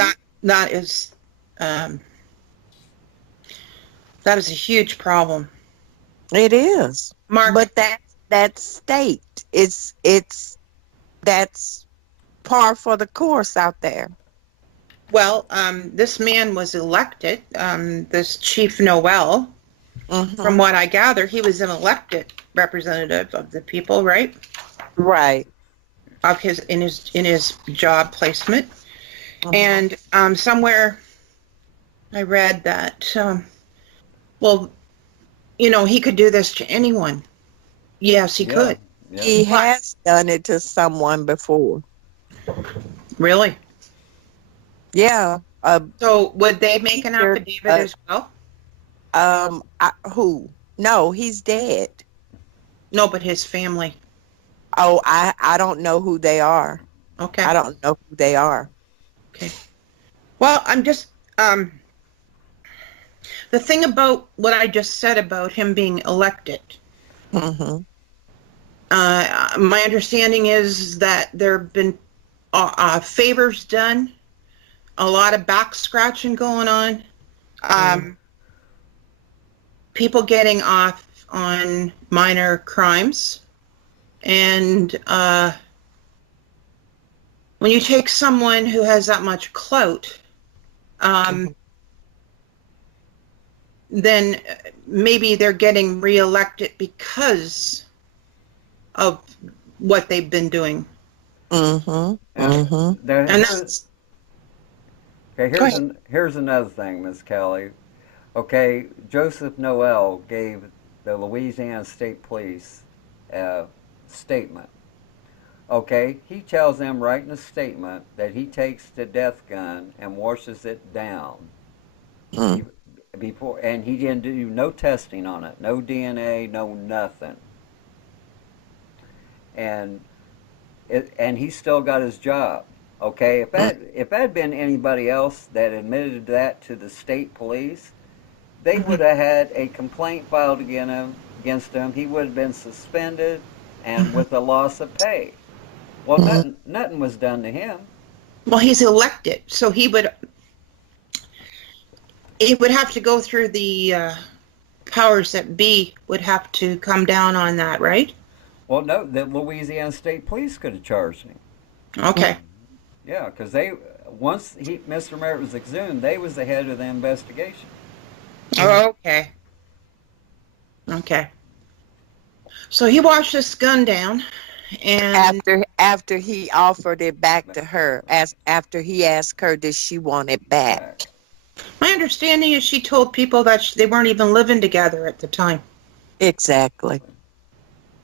That is a huge problem. It is. Mark, But that's state. That's par for the course out there. well, this man was elected, this Chief Noel. Mm-hmm. From what I gather, he was an elected representative of the people, right? Right. Of in his job placement. Mm-hmm. And somewhere I read that, he could do this to anyone. Yes, he could. Yeah. He has done it to someone before. Really? Yeah. So would they make an Teacher, affidavit as well? who? No, he's dead. No, but his family. Oh, I don't know who they are. Okay. I don't know who they are. Okay. Well, I'm just the thing about what I just said about him being elected. Mm-hmm. My understanding is that there have been favors done, a lot of back scratching going on, people getting off on minor crimes, and when you take someone who has that much clout, then maybe they're getting reelected because of what they've been doing. Mm-hmm. And Mm-hmm. there- And here's- that's okay, Go ahead. here's another thing, Miss Kelly. Okay, Joseph Noel gave the Louisiana State Police a statement. Okay, he tells them right in the statement that he takes the death gun and washes it down Mm. before, and he didn't do no testing on it, no DNA, no nothing, and and he still got his job. Okay, if that had been anybody else that admitted that to the state police, they would have had a complaint filed against him. He would have been suspended and with a loss of pay. Well, nothing was done to him. Well, he's elected, so he would have to go through the powers that be would have to come down on that, right? Well, no, the Louisiana State Police could have charged him. Okay. Yeah, because Mr. Merritt was exhumed, they was the head of the investigation. Oh, okay. Okay. So he washed this gun down, and After he offered it back to her, after he asked her, did she want it back? my understanding is she told people that they weren't even living together at the time. Exactly.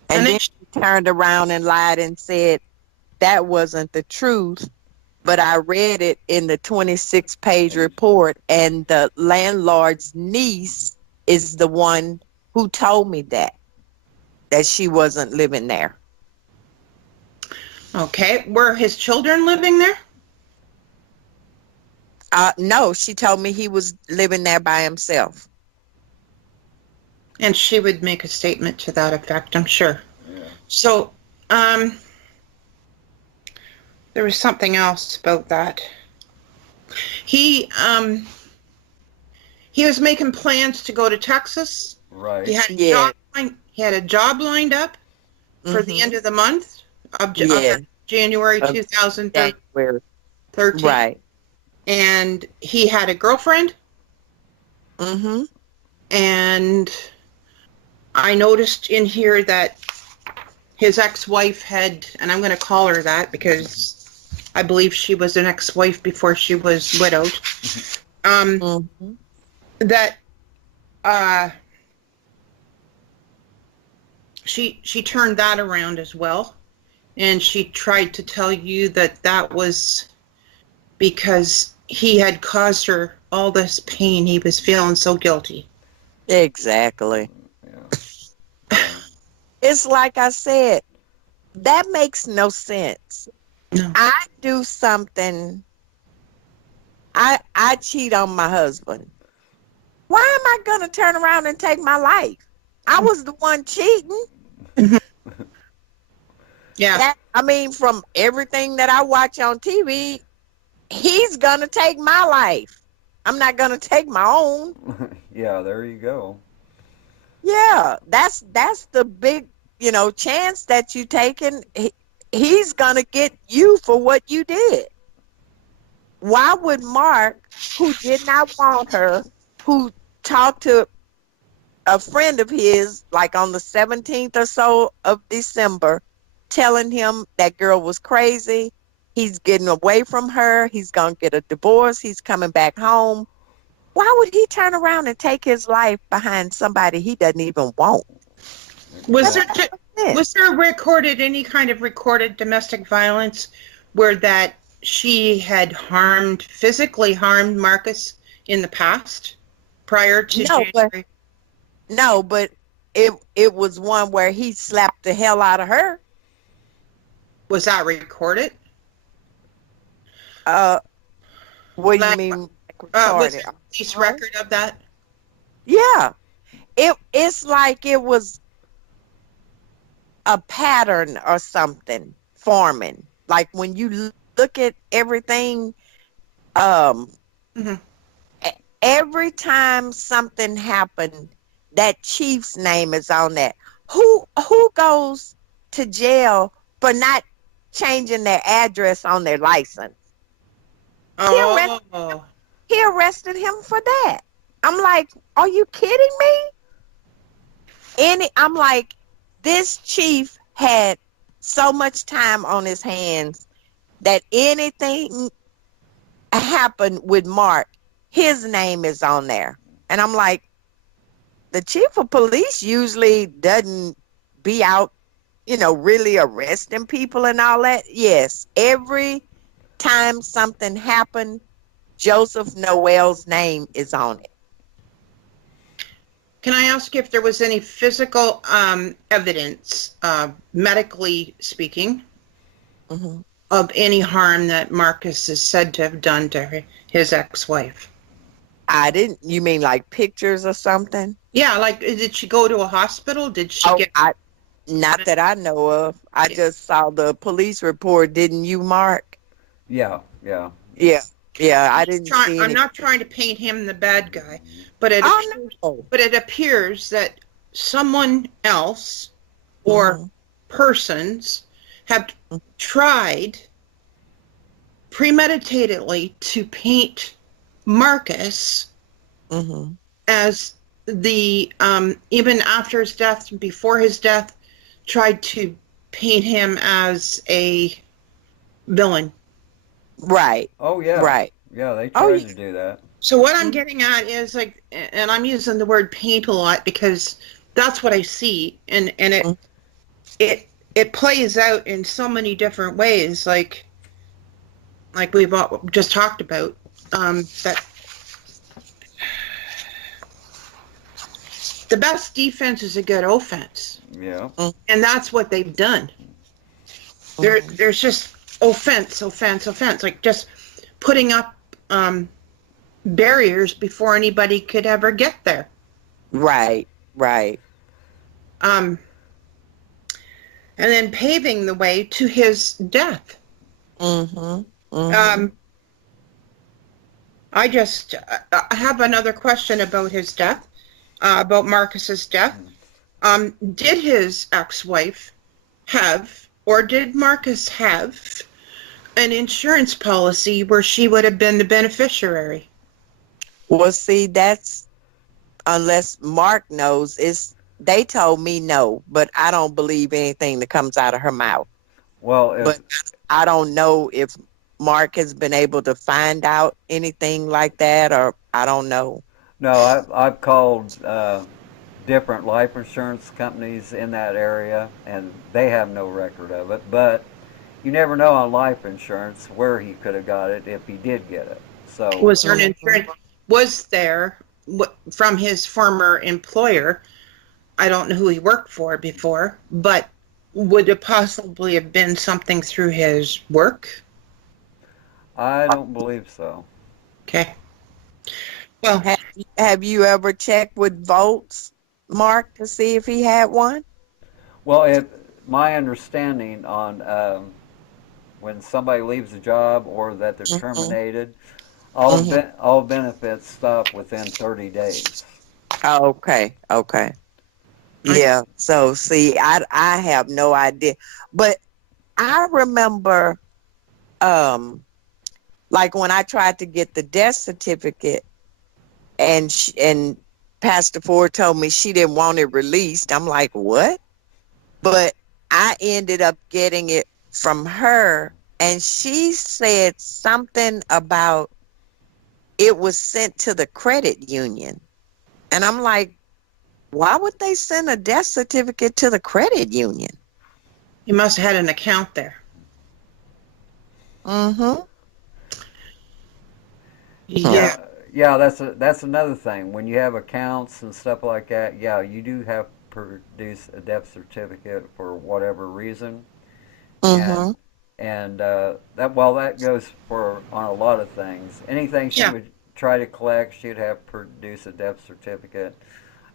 And then she turned around and lied and said that wasn't the truth. But I read it in the 26-page report, and the landlord's niece is the one who told me that she wasn't living there. Okay. Were his children living there? No, she told me he was living there by himself. And she would make a statement to that effect, I'm sure. Yeah. So, there was something else about that. He was making plans to go to Texas. Right. He had a job lined up for the end of the month of January 2013. Right. And he had a girlfriend. Mm-hmm. And I noticed in here that his ex-wife had, and I'm going to call her that because I believe she was an ex-wife before she was widowed, that she turned that around as well. And she tried to tell you that that was because he had caused her all this pain. He was feeling so guilty. Exactly. Yeah. It's like I said, that makes no sense. No. I do something, I cheat on my husband. Why am I going to turn around and take my life? I was the one cheating. Yeah. From everything that I watch on TV, he's going to take my life. I'm not going to take my own. Yeah, there you go. Yeah, that's the big, chance that you taking. He's going to get you for what you did. Why would Mark, who did not want her, who talked to a friend of his, like on the 17th or so of December, telling him that girl was crazy, he's getting away from her, he's going to get a divorce, he's coming back home. Why would he turn around and take his life behind somebody he doesn't even want? Was there any kind of recorded domestic violence where that she had physically harmed Marcus in the past, prior to No, but January? no, but it was one where he slapped the hell out of her. Was that recorded? Uh, what do you Like, mean was retarded? there a police record of that? Yeah, it's like it was a pattern or something forming. Like when you look at everything, um, Hmm. every time something happened, that chief's name is on that. Who goes to jail for not changing their address on their license? He arrested, Oh, he arrested him for that. I'm like, are you kidding me? I'm like, this chief had so much time on his hands that anything happened with Mark, his name is on there. And I'm like, the chief of police usually doesn't be out, really arresting people and all that. Yes, every time something happened, Joseph Noel's name is on it. can I ask if there was any physical evidence, medically speaking, Hmm. of any harm that Marcus is said to have done to his ex-wife? I didn't, you mean like pictures or something? Yeah, like, did she go to a hospital? Did she Oh, get? not that I know of. I just saw the police report, didn't you, Mark? Yeah, yeah. Yeah, yeah, I didn't see I'm any. not trying to paint him the bad guy, but Oh, no. it appears that someone else or Hmm. persons have tried premeditatedly to paint Marcus Hmm. as the even after his death, before his death, tried to paint him as a villain. Right, Oh, yeah. right. Yeah, they Oh, tried yeah. to do that. So what I'm getting at is, like, and I'm using the word paint a lot because that's what I see, and it plays out in so many different ways, like we've just talked about. That the best defense is a good offense, Yeah. and that's what they've done. Mhm. There's just offense, offense, offense, like just putting up barriers before anybody could ever get there. Right, right. Um, and then paving the way to his death. Mm-hmm. Mm-hmm. Um, I have another question about his death, about Marcus's death. Did his ex-wife have, or did Marcus have, an insurance policy where she would have been the beneficiary? Well, see, that's unless Mark knows. They told me no, but I don't believe anything that comes out of her mouth. Well, if But I don't know if Mark has been able to find out anything like that, or I don't know. no, I've called different life insurance companies in that area, and they have no record of it. But you never know on life insurance where he could have got it if he did get it. So Was there an Mhm. insurance? Was there from his former employer? I don't know who he worked for before, but would it possibly have been something through his work? I don't believe so. Okay. Well, Have you ever checked with Volts, Mark, to see if he had one? Well, my understanding on when somebody leaves a job or that they're Hmm. terminated, Hmm. all benefits stop within 30 days. Okay, okay. I, Yeah. So see, I have no idea. But I remember um like when I tried to get the death certificate and Pastor Ford told me she didn't want it released. I'm like, "What?" But I ended up getting it from her and she said something about it was sent to the credit union. And I'm like, "Why would they send a death certificate to the credit union?" he must have had an account there. Mm-hmm. Yeah. Yeah, that's another thing. When you have accounts and stuff like that, yeah, you do have to produce a death certificate for whatever reason, Mm-hmm. and that goes for on a lot of things. Anything she Yeah. would try to collect, she'd have to produce a death certificate.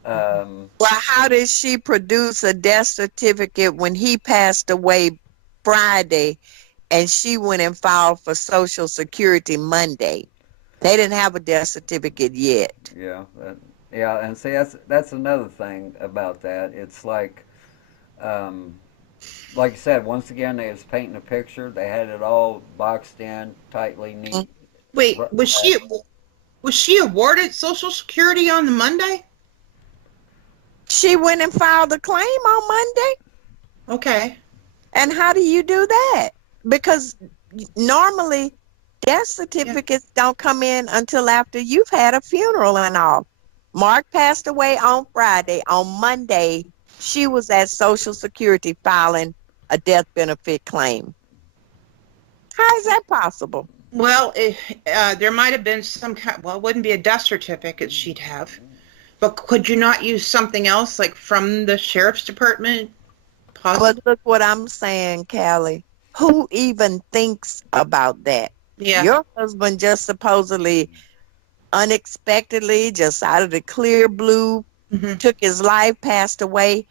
Um, Well, how did she produce a death certificate when he passed away Friday and she went and filed for Social Security Monday? They didn't have a death certificate yet. yeah, yeah, and see that's another thing about that. It's um, like you said, once again, they was painting a picture. They had it all boxed in, tightly, neat. Wait, was she awarded Social Security on the Monday? She went and filed a claim on Monday. Okay. And how do you do that? Because normally death Yeah. certificates don't come in until after you've had a funeral and all. Mark passed away on Friday. On Monday, she was at Social Security filing a death benefit claim. How is that possible? Well, there might have been some kind. Well, it wouldn't be a death certificate she'd have, but could you not use something else, like from the sheriff's department? But Possibly. look what I'm saying, Callie. Who even thinks about that? Yeah. Your husband just supposedly unexpectedly, just out of the clear blue, Hmm. took his life, passed away,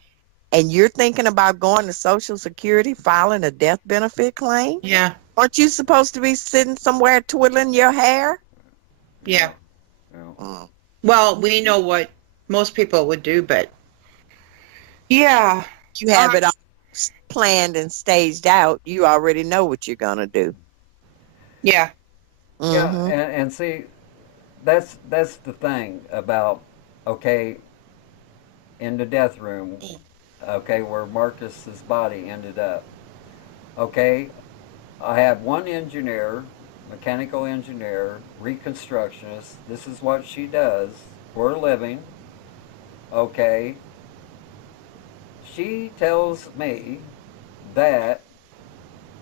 and you're thinking about going to Social Security, filing a death benefit claim? Yeah. Aren't you supposed to be sitting somewhere twiddling your hair? Yeah. Yeah. Mm. Well, we know what most people would do, but yeah. You have it all planned and staged out. You already know what you're going to do. Yeah. Yeah, Mm-hmm. and see, that's the thing about okay, in the death room, okay, where Marcus's body ended up. Okay, I have one engineer, mechanical engineer, reconstructionist. This is what she does for a living. Okay, she tells me that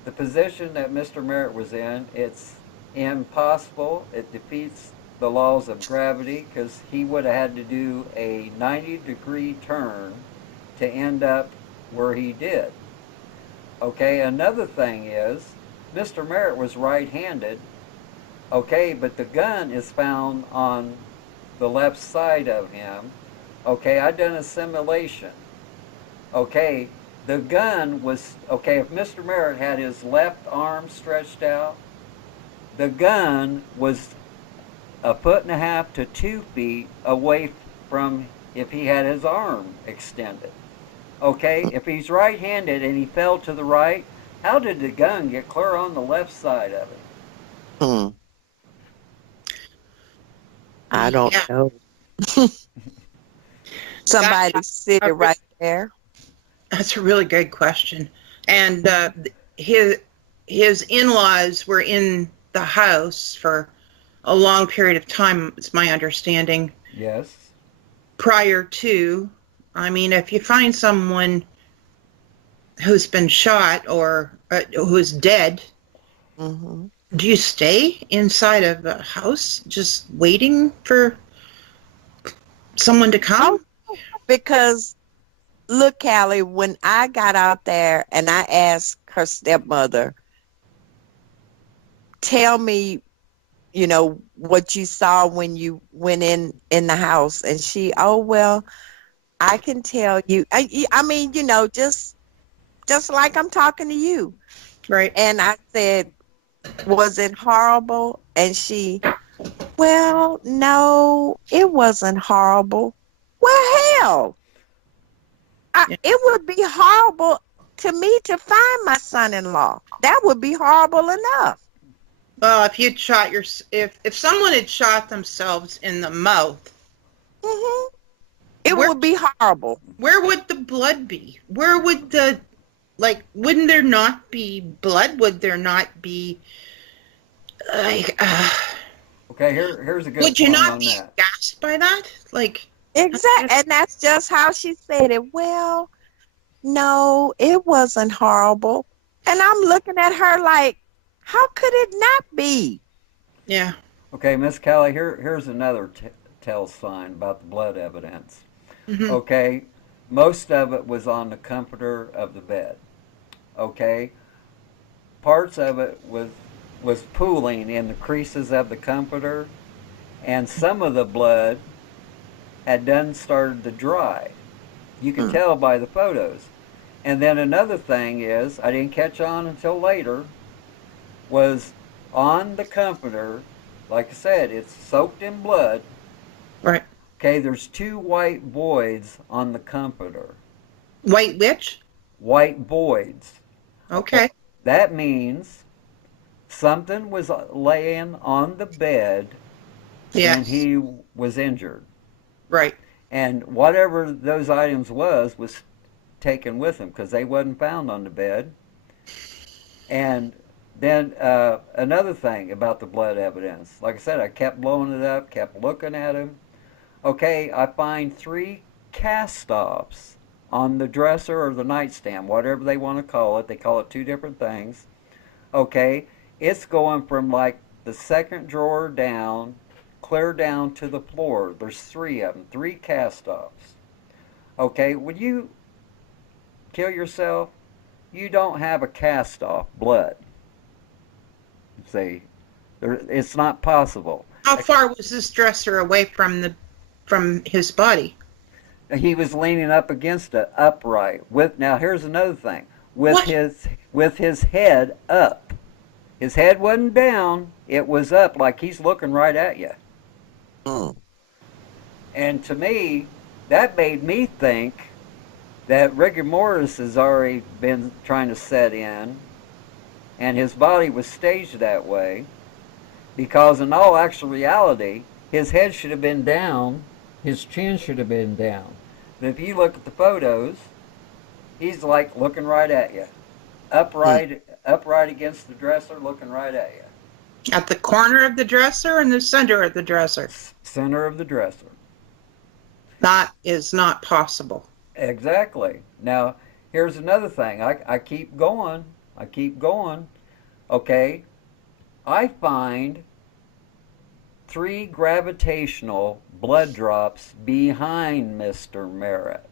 the position that Mr. Merritt was in, it's impossible. It defeats the laws of gravity because he would have had to do a 90-degree turn to end up where he did. Okay, another thing is Mr. Merritt was right-handed. Okay, but the gun is found on the left side of him. Okay, I done a simulation. Okay, the gun was okay. If Mr. Merritt had his left arm stretched out, the gun was a foot and a half to 2 feet away from if he had his arm extended. Okay, if he's right-handed and he fell to the right, how did the gun get clear on the left side of it? Hmm. I don't Yeah. know. That, Somebody sitting right there. that's a really good question. And his his in-laws were in the house for a long period of time, it's my understanding, Yes. prior to. I mean, if you find someone who's been shot or who's dead, Mm-hmm. do you stay inside of the house just waiting for someone to Oh, come? because look, Callie, when I got out there and I asked her stepmother, tell me, what you saw when you went in the house, and she, oh well, I can tell you. I mean, just like I'm talking to you. Right. And I said, was it horrible? And she, well, no, it wasn't horrible. Well, hell, Yeah. it would be horrible to me to find my son-in-law. That would be horrible enough. Well, if you'd shot your if someone had shot themselves in the mouth, Hmm. It where would be horrible. where would the blood be? Where would the wouldn't there not be blood? Would there not be like Okay, here's a good would you point not on be that. gassed by that? Like Exactly. And that's just how she said it. Well, no, it wasn't horrible. And I'm looking at her like, how could it not be? yeah. Okay, Miss Callie, here's another tell sign about the blood evidence. Hmm. Okay, most of it was on the comforter of the bed. Okay, parts of it was pooling in the creases of the comforter, and some of the blood had done started to dry. You could tell by the photos. And then another thing is, I didn't catch on until later, was on the comforter, like I said, it's soaked in blood. Right. Okay, there's two white voids on the comforter. White witch? White voids. Okay, Okay. that means something was laying on the bed when Yes. he was injured. Right. And whatever those items was taken with him because they wasn't found on the bed. And then another thing about the blood evidence, like I said, I kept blowing it up, kept looking at him. Okay, I find 3 cast-offs on the dresser or the nightstand, whatever they want to call it. They call it 2 different things. Okay, it's going from like the second drawer down, clear down to the floor. There's 3 of them, 3 cast-offs. Okay, when you kill yourself, you don't have a cast-off blood. See, it's not possible. How far was this dresser away from his body? He was leaning up against it upright. Now here's another thing. What? With his head up. His head wasn't down, it was up like he's looking right at you. Mm. And to me, that made me think that rigor mortis has already been trying to set in, and his body was staged that way, because in all actual reality, his head should have been down, his chin should have been down. But if you look at the photos, he's like looking right at you, upright against the dresser, looking right at you. At the corner of the dresser and the center of the dresser? Center of the dresser. That is not possible. Exactly. Now, here's another thing. I keep going. I keep going. Okay. I find 3 gravitational blood drops behind Mr. Merritt.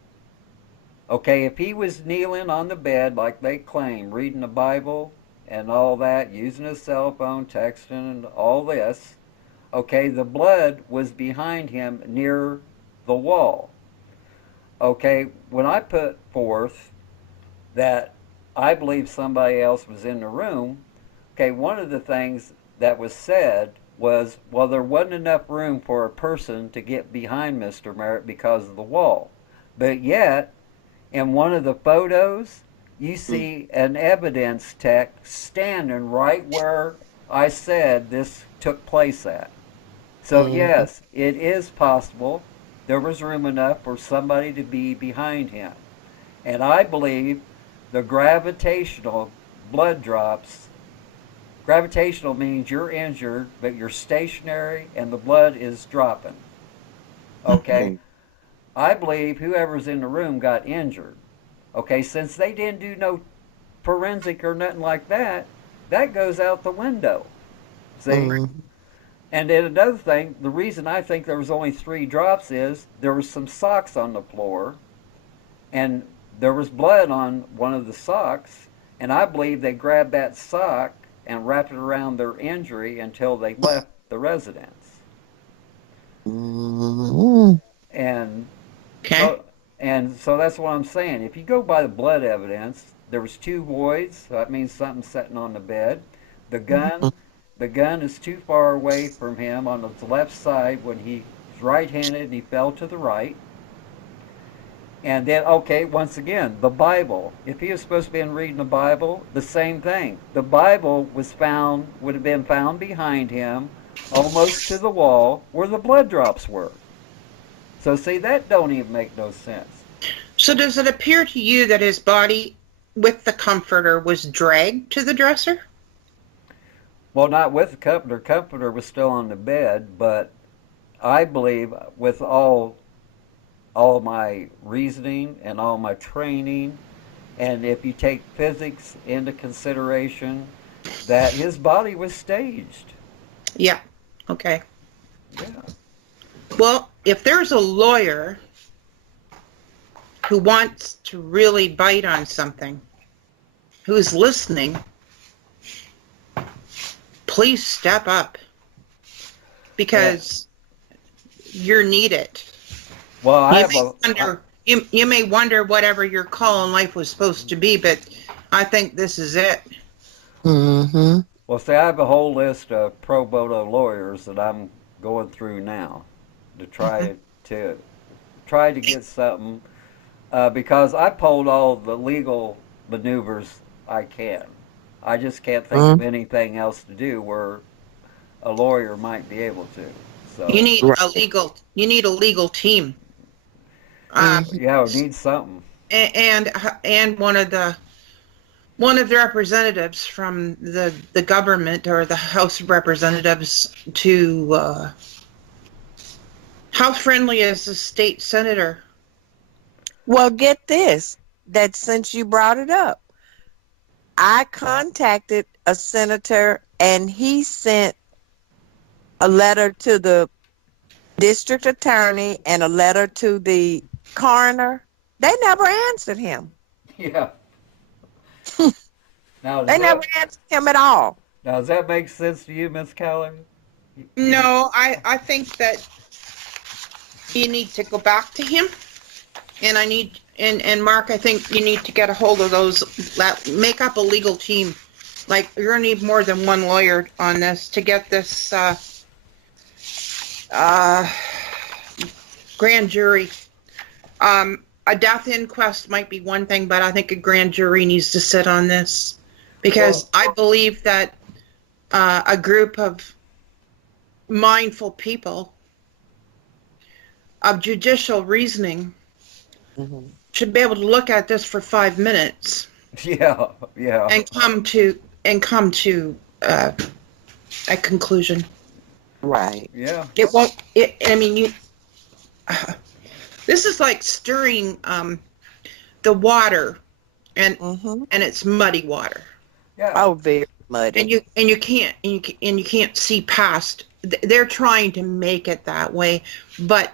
Okay, if he was kneeling on the bed like they claim, reading the Bible and all that, using his cell phone, texting and all this, okay, the blood was behind him near the wall. Okay, when I put forth that I believe somebody else was in the room, okay, one of the things that was said was, well, there wasn't enough room for a person to get behind Mr. Merritt because of the wall. But yet, in one of the photos, you see an evidence tech standing right where I said this took place at. So yes, it is possible there was room enough for somebody to be behind him. And I believe the gravitational blood drops, gravitational means you're injured, but you're stationary and the blood is dropping. Okay? I believe whoever's in the room got injured. Okay, since they didn't do no forensic or nothing like that, that goes out the window. See? And then another thing, the reason I think there was only 3 drops is there was some socks on the floor, and there was blood on one of the socks, and I believe they grabbed that sock and wrapped it around their injury until they left the residence. And Okay. so that's what I'm saying. If you go by the blood evidence, there was 2 voids, so that means something's sitting on the bed. The gun is too far away from him on the left side when he's right-handed and he fell to the right. And then, okay, once again, the Bible. If he was supposed to be reading the Bible, the same thing. The Bible would have been found behind him, almost to the wall, where the blood drops were. So see, that don't even make no sense. So does it appear to you that his body with the comforter was dragged to the dresser? Well, not with the comforter. Comforter was still on the bed, but I believe with all my reasoning and all my training, and if you take physics into consideration, that his body was staged. Yeah. Okay. Yeah. Well, if there's a lawyer who wants to really bite on something, who's listening, please step up because you're needed. Well, I You have may a. wonder, you may wonder whatever your call in life was supposed to be, but I think this is it. Mm-hmm. Well, see, I have a whole list of pro bono lawyers that I'm going through now to try to get something because I pulled all the legal maneuvers I can. I just can't think of anything else to do where a lawyer might be able to. You So need Right. you need a legal team. Mm-hmm. yeah, we need something. And one of the representatives from the government or the House of Representatives to how friendly is the state senator? Well, get this, that since you brought it up, I contacted a senator and he sent a letter to the district attorney and a letter to the coroner. They never answered him. Yeah. Now They never answered him at all. does that make sense to you, Miss Keller? No, I think that you need to go back to him, and and Mark, I think you need to get a hold of those, make up a legal team. Like, you're gonna need more than one lawyer on this to get this grand jury. A death inquest might be one thing, but I think a grand jury needs to sit on this because I believe that a group of mindful people of judicial reasoning Mm-hmm. should be able to look at this for 5 minutes Yeah, yeah. and come to a conclusion. Right. Yeah. It won't. I mean, this is like stirring the water, and Mm-hmm. it's muddy water, Yeah. Oh, very muddy. and you can't see past. They're trying to make it that way, but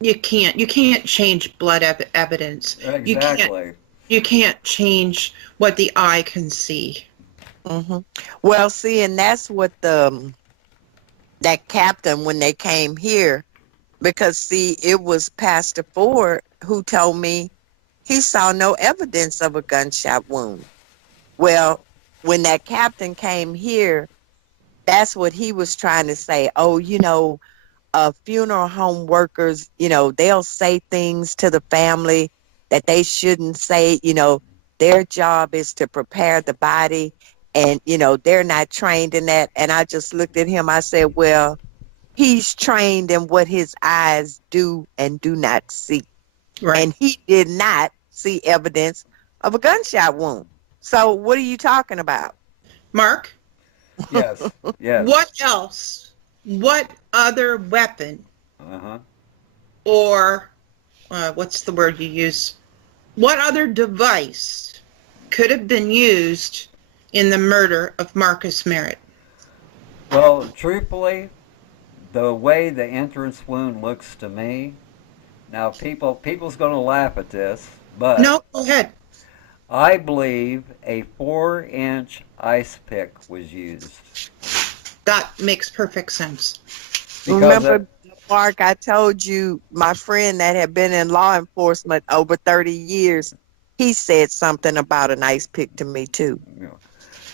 you can't change blood evidence. Exactly. You can't change what the eye can see. Mm-hmm. Well, see, and that's what that captain, when they came here, because see, it was Pastor Ford who told me he saw no evidence of a gunshot wound. Well, when that captain came here, that's what he was trying to say. Oh, funeral home workers, they'll say things to the family that they shouldn't say. Their job is to prepare the body, and, they're not trained in that. And I just looked at him. I said, well, he's trained in what his eyes do and do not see. Right, And he did not see evidence of a gunshot wound. So what are you talking about? Mark. Yes. Yes. What else? What other weapon Uh-huh. or what's the word you use? What other device could have been used in the murder of Marcus Merritt? Well, truthfully, the way the entrance wound looks to me, now people's going to laugh at this, but No, go ahead. I believe a 4-inch ice pick was used. That makes perfect sense. Because Remember, Mark, I told you my friend that had been in law enforcement over 30 years, he said something about an ice pick to me too.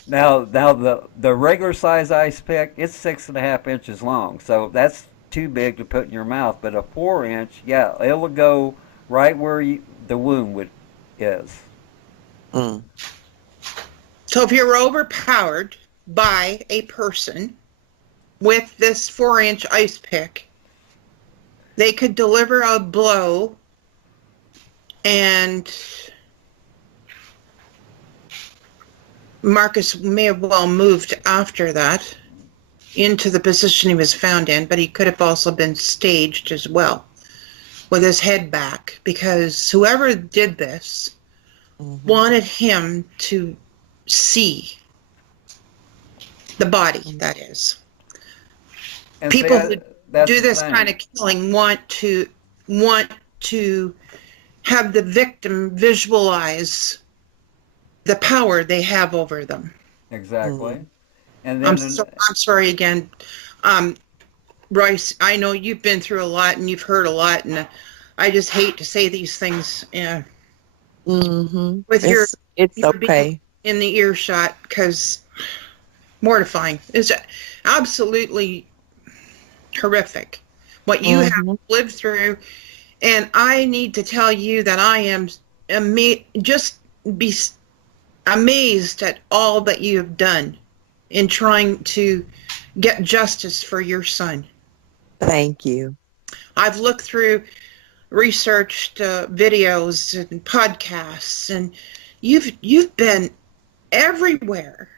now the regular size ice pick, it's 6.5 inches long, so that's too big to put in your mouth. But a 4-inch, yeah, it will go right where the wound is. Mm. So if you're overpowered by a person with this 4-inch ice pick, they could deliver a blow and Marcus may have well moved after that into the position he was found in, but he could have also been staged as well with his head back, because whoever did this wanted him to see the body, that is. And see, People who that's do the this thing. kind of killing want to have the victim visualize the power they have over them. Exactly. Mhm. And then I'm sorry again. Royce, I know you've been through a lot and you've heard a lot, and I just hate to say these things Mhm. with your It's being okay. in the earshot, because mortifying. It's absolutely horrific what you have Mhm. lived through. And I need to tell you that I am just be amazed at all that you have done in trying to get justice for your son. Thank you. I've looked through, researched videos and podcasts, and you've been everywhere.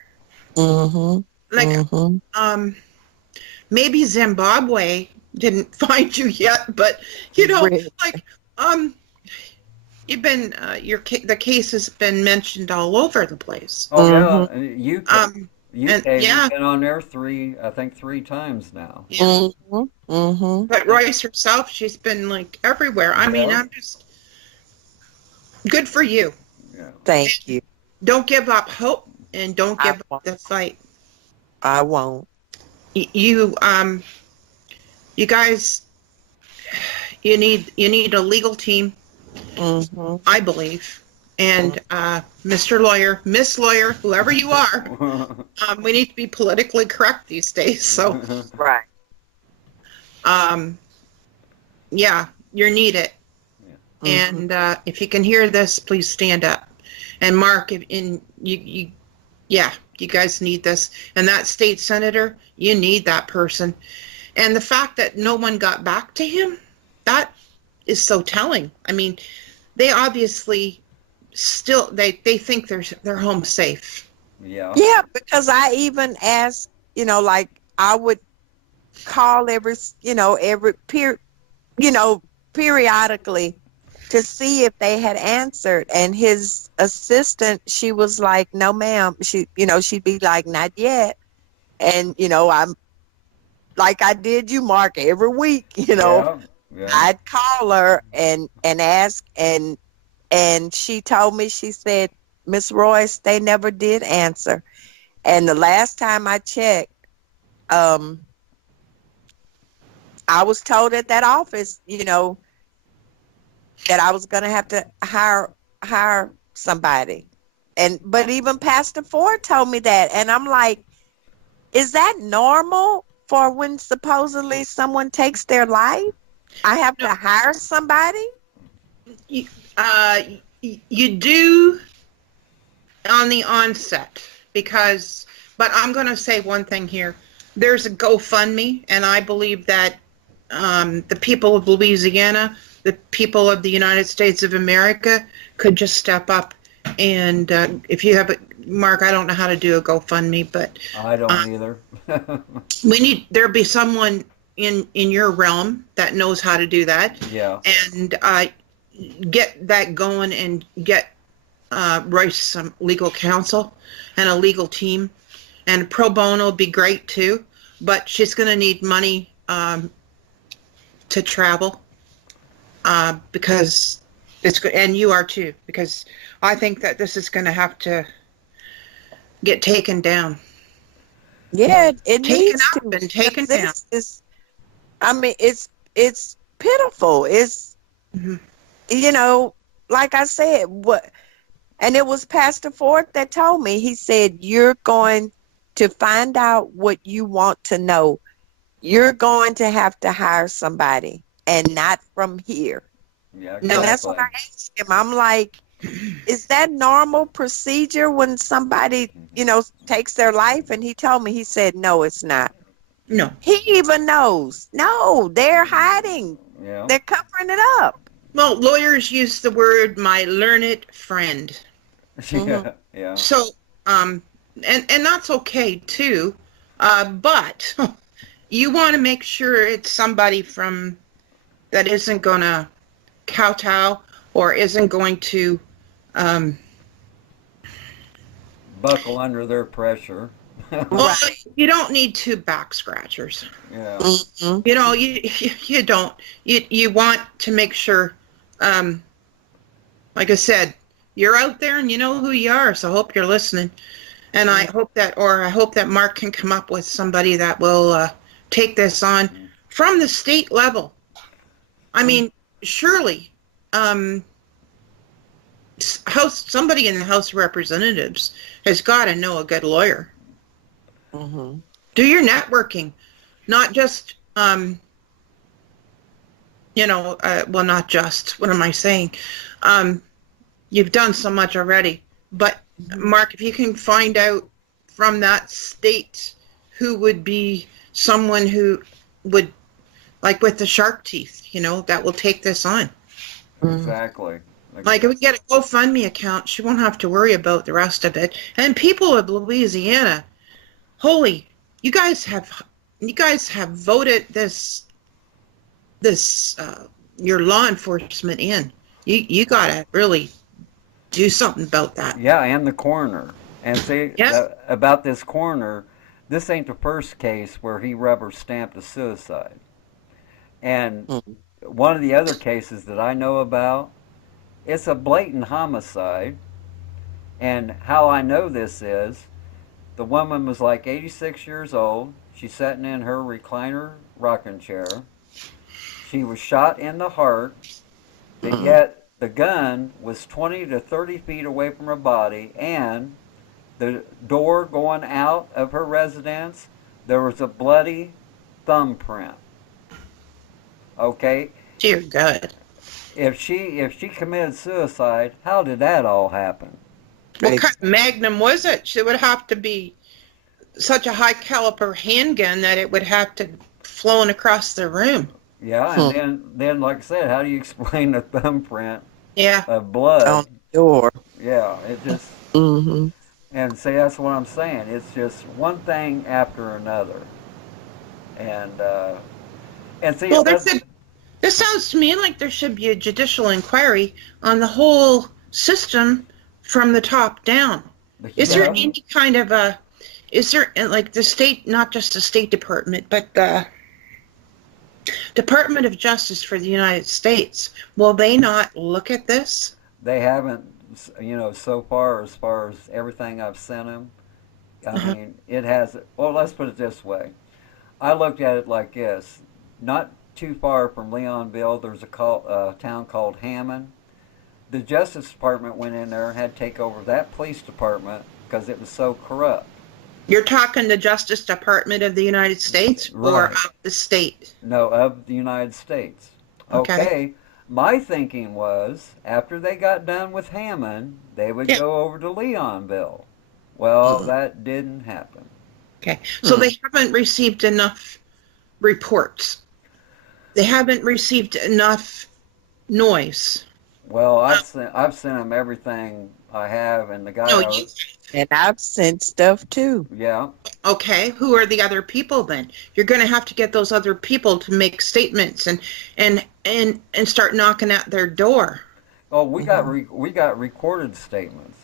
Mhm. Like, Mhm. maybe Zimbabwe didn't find you yet, but you know, Really. like, you've been the case has been mentioned all over the place. oh Mhm. yeah, UK, Um, and UK, we've yeah, been on there I think three times now. yeah. Mhm. Mhm. But Royce herself, she's been like everywhere. I mean, Yeah, I'm just good for you. yeah. Thank you. Don't give up hope, and don't I give up won't. the fight. I won't. You you guys, you need a legal team, Mhm. I believe. And Mr. Lawyer, Miss Lawyer, whoever you are, we need to be politically correct these days. So Right. um, yeah, you're needed. Mhm. And if you can hear this, please stand up. And Mark, yeah, you guys need this. And that state senator, you need that person. And the fact that no one got back to him, that is so telling. I mean, they obviously still they think they're home safe. Yeah. Yeah, because I even asked, like I would call you know, periodically to see if they had answered. And his assistant, she was like, no, ma'am. She'd be like, not yet. And, I'm like I did you, Mark, every week, Yeah. Yeah. I'd call her and ask, and she told me, she said, Miss Royce, they never did answer. And the last time I checked, I was told at that office, that I was going to have to hire somebody. But even Pastor Ford told me that, and I'm like, is that normal for when supposedly someone takes their life? I have No, to hire somebody? you, uh, you do on the onset, because, but I'm going to say one thing here. There's a GoFundMe, and I believe that the people of Louisiana, the people of the United States of America could just step up. And if you have Mark, I don't know how to do a GoFundMe, but I don't either. there'll be someone in your realm that knows how to do that, Yeah. and get that going, and get Royce some legal counsel and a legal team, and pro bono would be great too, but she's going to need money to travel, because it's good, and you are too, because I think that this is going to have to get taken down, Yeah, it taken needs up to. and taken Because down. I mean, it's pitiful. It's, Mhm. you know, like I said, and it was Pastor Ford that told me. He said, you're going to find out what you want to know. You're going to have to hire somebody, and not from here. Yeah, No. And that's what exactly. I asked him. I'm like, is that normal procedure when somebody, takes their life? And he told me, he said, no, it's not. No. He even knows. No, they're hiding. Yeah. They're covering it up. Well, lawyers use the word "my learned friend." Hmm. Yeah. Yeah. So, and that's okay too, but you want to make sure it's somebody from that isn't going to kowtow, or isn't going to, um, Buckle under their pressure. Well, you don't need two back scratchers. Yeah. Mhm. You know, you don't. You want to make sure, like I said, you're out there and you know who you are. So I hope you're listening, and I hope that Mark can come up with somebody that will take this on from the state level. I mean, surely, somebody in the House of Representatives has got to know a good lawyer. Mhm. Do your networking, not just well, not just, what am I saying? You've done so much already, but Mark, if you can find out from that state who would be someone who would, like with the shark teeth, that will take this on. Exactly. Like if we get a GoFundMe account, she won't have to worry about the rest of it. And people of Louisiana, holy, you guys have voted this your law enforcement in. You gotta really do something about that. Yeah, and the coroner. And see, Yeah. about this coroner, this ain't the first case where he rubber stamped a suicide. And Mhm. one of the other cases that I know about, it's a blatant homicide. And how I know this is, the woman was like 86 years old. She's sitting in her recliner rocking chair. She was shot in the heart, but yet the gun was 20 to 30 feet away from her body, and the door going out of her residence, there was a bloody thumbprint. Okay, Dear God. if she committed suicide, how did that all happen? What kind of Magnum was it? It would have to be such a high caliber handgun that it would have to flown across the room. Yeah, and then like I said, how do you explain a thumbprint Yeah. of blood? On the door. Yeah, it just Mm-hmm. and see that's what I'm saying. It's just one thing after another, and see Well, that's this sounds to me like there should be a judicial inquiry on the whole system from the top down. Is there any kind of is there like the state, not just the State Department, but the Department of Justice for the United States, will they not look at this? they haven't, so far as everything I've sent them. I mean, it has. Well, let's put it this way. I looked at it like this. Not too far from Leonville, there's a town called Hammond. The Justice Department went in there and had to take over that police department because it was so corrupt. You're talking the Justice Department of the United States or Right. of the state? No, of the United States. Okay. My thinking was after they got done with Hammond, they would go over to Leonville. Well, that didn't happen. Okay. So they haven't received enough reports. They haven't received enough noise. Well, I've sent them everything I have, and the guy. No, And I've sent stuff too. Yeah. okay. Who are the other people then? You're going to have to get those other people to make statements and start knocking at their door. Oh, we got recorded statements.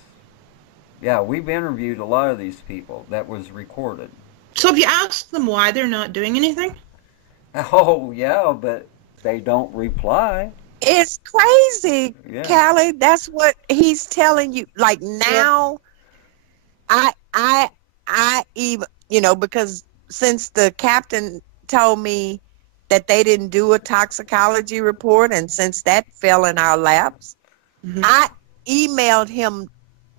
Yeah, we've interviewed a lot of these people. That was recorded. So have you asked them why they're not doing anything? Oh yeah, but they don't reply. It's crazy, Yeah. Callie. That's what he's telling you. Like now, I even, because since the captain told me that they didn't do a toxicology report, and since that fell in our laps, I emailed him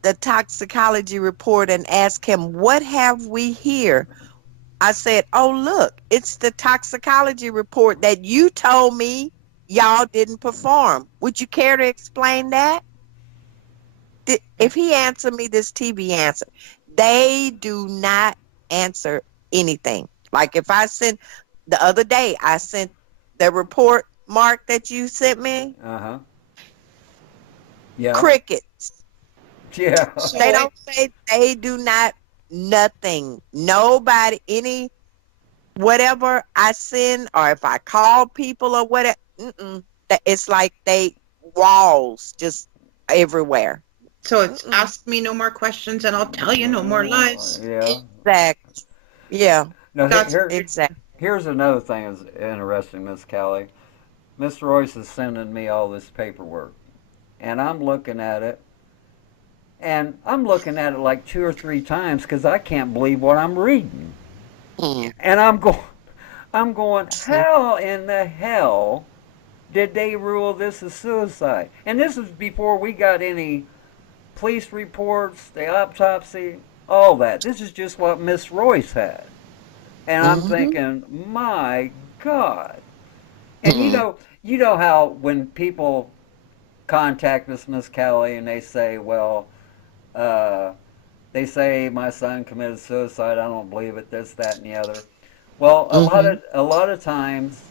the toxicology report and asked him, what have we here? I said, oh, look, it's the toxicology report that you told me y'all didn't perform. Would you care to explain that? If he answered me this TV answer, they do not answer anything. Like if I sent, the other day, I sent the report, Mark, that you sent me. Uh-huh. Yeah. Crickets. Yeah. They don't say, they do not, nothing. Nobody, any, whatever I send, or if I call people or whatever, it's like they walls just everywhere. So it's ask me no more questions and I'll tell you no more lies. Yeah. Exactly. Yeah, No, That's exactly. here's another thing that's interesting, Miss Callie. Miss Royce is sending me all this paperwork, and I'm looking at it, and I'm looking at it like 2 or 3 times because I can't believe what I'm reading. Mm. And I'm going, how in the hell did they rule this a suicide? And this is before we got any police reports, the autopsy, all that. This is just what Miss Royce had. And I'm Mm-hmm. thinking, my God. And Mm. you know how when people contact us, Miss Kelly, and they say, well, uh, they say my son committed suicide. I don't believe it. This, that, and the other. Well, Mm-hmm. a lot of times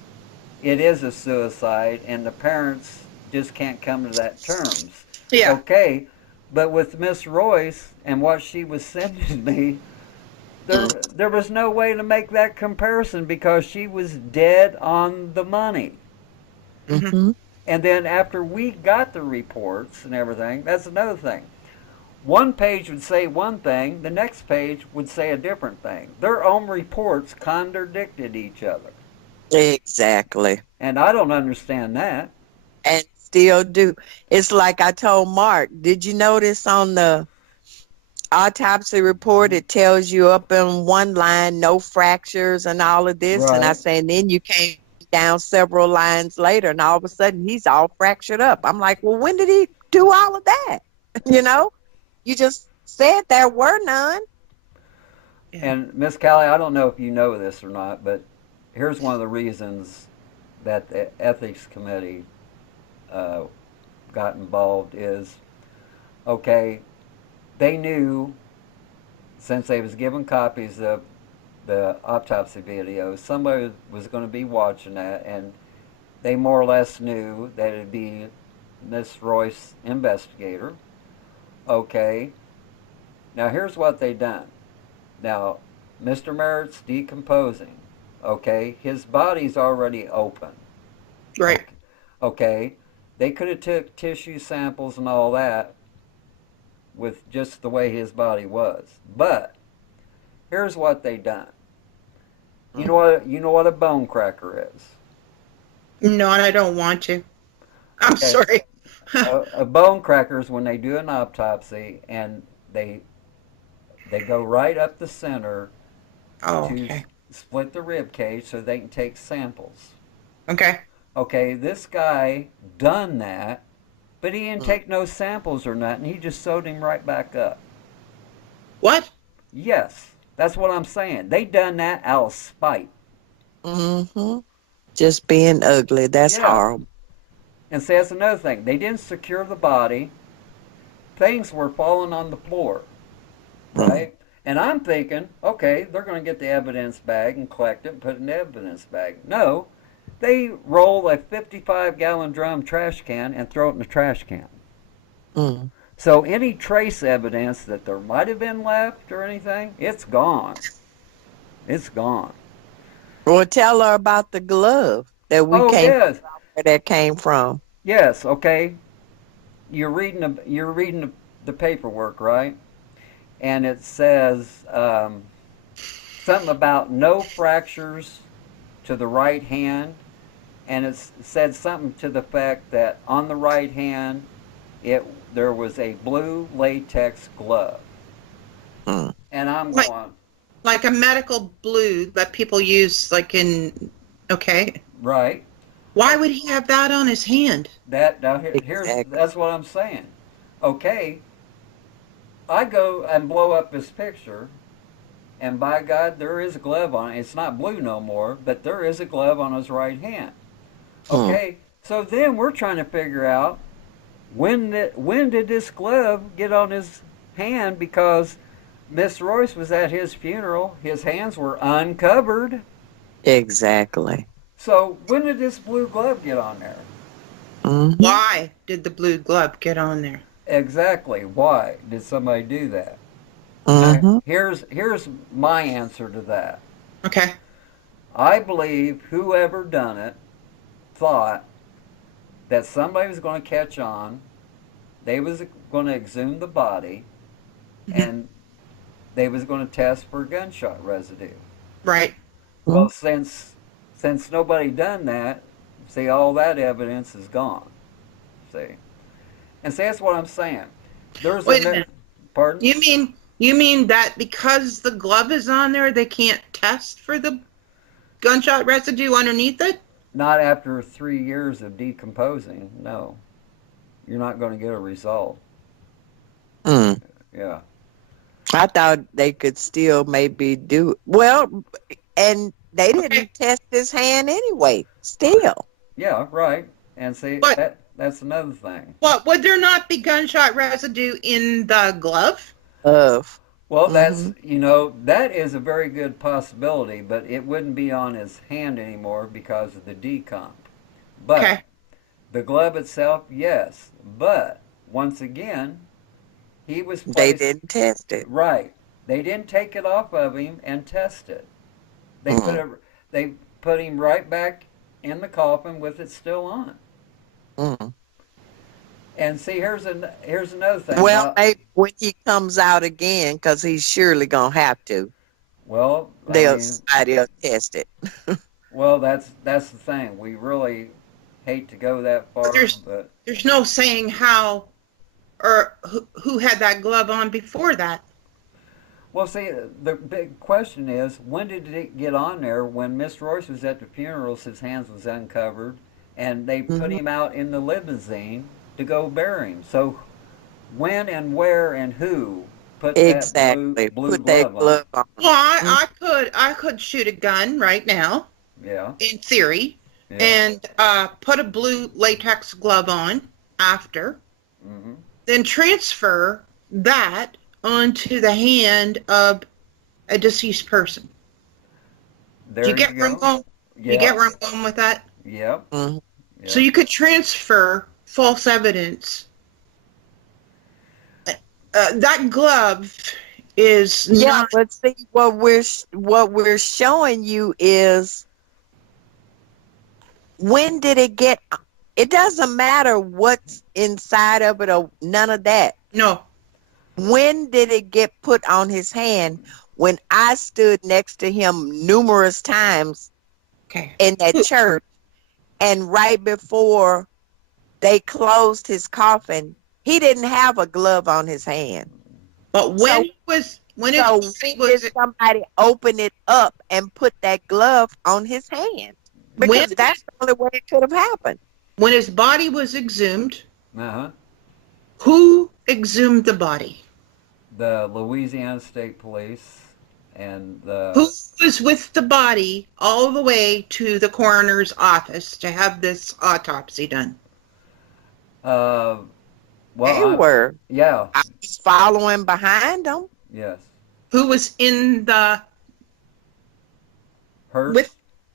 it is a suicide, and the parents just can't come to that terms. Yeah. Okay, but with Miss Royce and what she was sending me, there was no way to make that comparison because she was dead on the money. Hmm. Mm-hmm. And then after we got the reports and everything, that's another thing. One page would say one thing, the next page would say a different thing. Their own reports contradicted each other. Exactly. And I don't understand that. And still do. It's like I told Mark, did you notice on the autopsy report it tells you up in one line no fractures and all of this? And I Right. say, and then you came down several lines later and all of a sudden he's all fractured up. I'm like, well, when did he do all of that? You know, you just said there were none. Yeah. And Miss Callie, I don't know if you know this or not, but here's one of the reasons that the ethics committee uh, got involved is okay. They knew since they was given copies of the autopsy videos, somebody was going to be watching that, and they more or less knew that it'd be Miss Royce investigator. Okay, now here's what they done. Now, Mr. Merritt's decomposing. Okay, his body's already open. Right. Okay, okay. They could have took tissue samples and all that with just the way his body was. But here's what they done. You know what a bone cracker is. No, and I don't want to. I'm Okay, sorry. a bone cracker is when they do an autopsy and they they go right up the center Oh, to okay. split the rib cage so they can take samples. Okay. Okay, this guy done that, but he didn't take no samples or nothing. He just sewed him right back up. What? Yes, that's what I'm saying. They done that out of spite. Mm-hmm. Just being ugly. That's Yeah, horrible. and see, that's another thing. They didn't secure the body. Things were falling on the floor, Mm. right? And I'm thinking, okay, they're going to get the evidence bag and collect it and put it in the evidence bag. No, they roll a 55-gallon drum trash can and throw it in the trash can. Mm. So any trace evidence that there might have been left or anything, it's gone. It's gone. Well, tell her about the glove that we Oh came yes, where that came from. yes. Okay, you're reading the paperwork, right? And it says something about no fractures to the right hand, and it said something to the fact that on the right hand, it there was a blue latex glove, Mm. and I'm Like going like a medical blue that people use like in okay. right. Why would he have that on his hand? That now here's Exactly. that's what I'm saying. Okay, I go and blow up this picture, and by God, there is a glove on it. It's not blue no more, but there is a glove on his right hand. Mm. Okay, so then we're trying to figure out when did this glove get on his hand because Miss Royce was at his funeral. His hands were uncovered. Exactly. So when did this blue glove get on there? Mm-hmm. Why did the blue glove get on there? Exactly. Why did somebody do that? Now, Mm-hmm. here's my answer to that. Okay. I believe whoever done it thought that somebody was going to catch on. They was going to exhume the body, and they was going to test for gunshot residue. Right. Well, since nobody done that, see, all that evidence is gone. See, and see, that's what I'm saying. There's Wait a minute. Pardon? You mean that because the glove is on there, they can't test for the gunshot residue underneath it? Not after 3 years of decomposing. No, you're not going to get a result. Yeah. I thought they could still maybe do well, and they didn't test his hand anyway. Still. Yeah, right. And see, that's another thing. What, would there not be gunshot residue in the glove? Well, that's, that is a very good possibility, but it wouldn't be on his hand anymore because of the decomp. But the glove itself, yes. But once again, he was placed, they didn't test it. Right. They didn't take it off of him and test it. They put him right back in the coffin with it still on. And see, here's another thing. Well, maybe when he comes out again, because he's surely gonna have to. Well, they'll test it. Well, that's the thing. We really hate to go that far, but there's no saying how or who had that glove on before that. Well, see, the big question is, when did it get on there? When Miss Royce was at the funerals, his hands was uncovered, and they put him out in the limousine to go bury him. So when and where and who put that blue glove on? Well, I could shoot a gun right now. Yeah. In theory. Yeah. And put a blue latex glove on after. Then transfer that onto the hand of a deceased person. Do you get where I'm going? Yeah. You get where I'm going with that? Yep. Yep. So you could transfer false evidence. That glove is not. But see, what we're showing you is when did it get? It doesn't matter what's inside of it or none of that. No. When did it get put on his hand? When I stood next to him numerous times in that church, and right before they closed his coffin, he didn't have a glove on his hand. But when did somebody open it up and put that glove on his hand? Because that's the only way it could have happened. When his body was exhumed, who exhumed the body? The Louisiana State Police and the... Who was with the body all the way to the coroner's office to have this autopsy done? Well, they were. Yeah. I was following behind them. Yes. Who was in the... hearse? With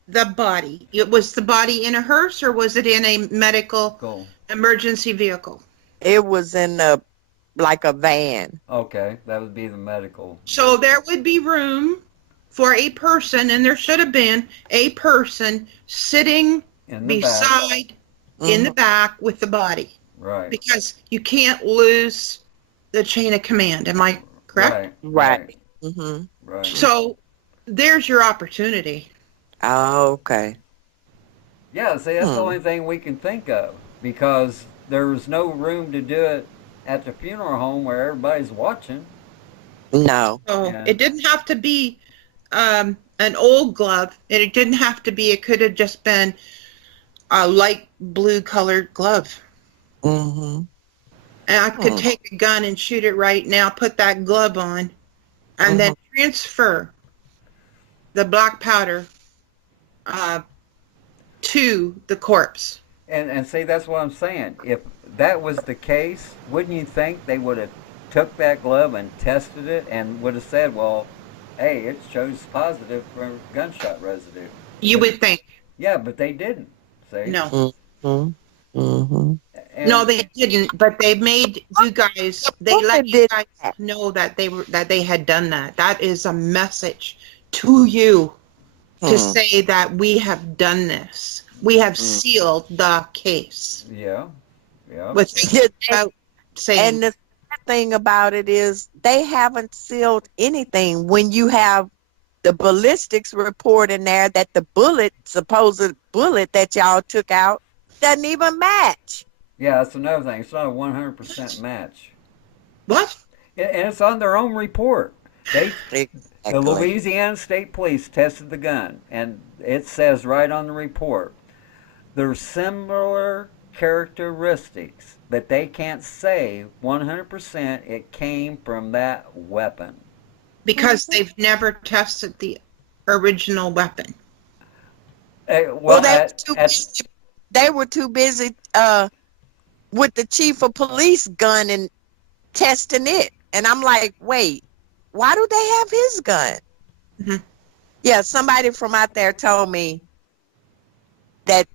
the body. Was the body in a hearse or was it in a medical emergency vehicle? It was in like a van. Okay, that would be the medical. So there would be room for a person, and there should have been a person sitting beside, in the back with the body. Right. Because you can't lose the chain of command. Am I correct? Right. Right. So there's your opportunity. Oh, okay. Yeah, see, that's the only thing we can think of, because there was no room to do it at the funeral home where everybody's watching. No. So it didn't have to be an old glove. It didn't have to be. It could have just been a light blue colored glove. And I could take a gun and shoot it right now, put that glove on, and then transfer the black powder to the corpse. And see, that's what I'm saying. If that was the case, wouldn't you think they would have took that glove and tested it and would have said, well, hey, it shows positive for gunshot residue? You would think. Yeah, but they didn't. See? No. No, they didn't. But they made you guys. They let you guys know that they had done that. That is a message to you to say that we have done this. We have sealed the case. Yeah. But saying, thing about it is they haven't sealed anything when you have the ballistics report in there that the supposed bullet that y'all took out doesn't even match. Yeah, that's another thing. It's not a 100% match. What? And it's on their own report. The Exactly. Louisiana State Police tested the gun, and it says right on the report, there's similar characteristics, but they can't say 100% it came from that weapon. Because they've never tested the original weapon. Well, they were too busy with the chief of police gun and testing it. And I'm like, wait, why do they have his gun? Mm-hmm. Yeah, somebody from out there told me that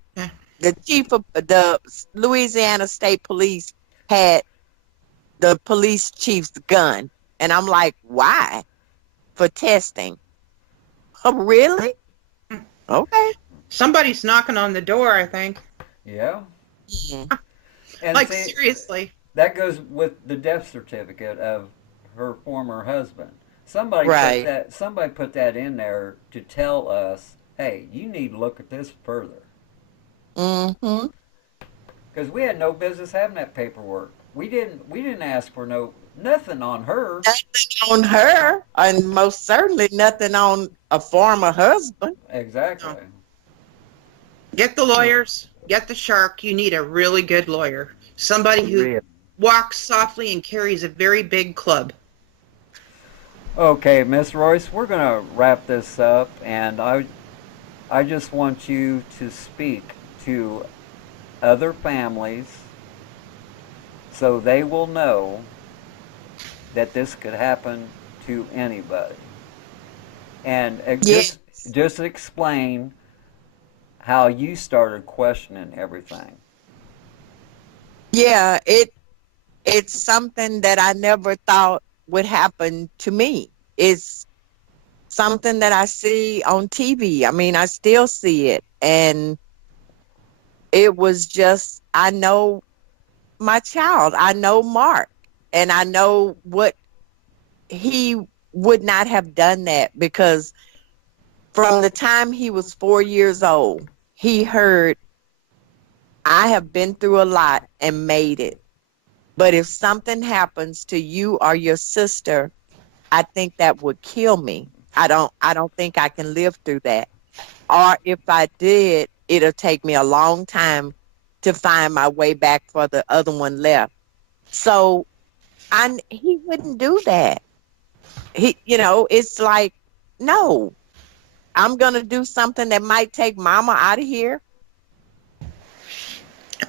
the chief of the Louisiana State Police had the police chief's gun. And I'm like, why? For testing. Oh, really? Okay. Somebody's knocking on the door, I think. Yeah. Mm-hmm. And like, see, seriously. that goes with the death certificate of her former husband. Somebody put that in there to tell us, hey, you need to look at this further. Mm-hmm. Because we had no business having that paperwork. We didn't ask for nothing on her. Nothing on her, and most certainly nothing on a former husband. Exactly. No. Get the lawyers. Get the shark. You need a really good lawyer. Somebody who walks softly and carries a very big club. Okay, Miss Royce, we're going to wrap this up, and I just want you to speak to other families so they will know that this could happen to anybody. And just explain how you started questioning everything. Yeah, it's something that I never thought would happen to me. It's something that I see on TV. I mean, I still see it. And it was just, I know my child. I know Mark. And I know what he would not have done that, because from the time he was 4 years old, he heard, I have been through a lot and made it. But if something happens to you or your sister, I think that would kill me. I don't think I can live through that. Or if I did, it'll take me a long time to find my way back for the other one left. So he wouldn't do that. It's like, no, I'm going to do something that might take mama out of here.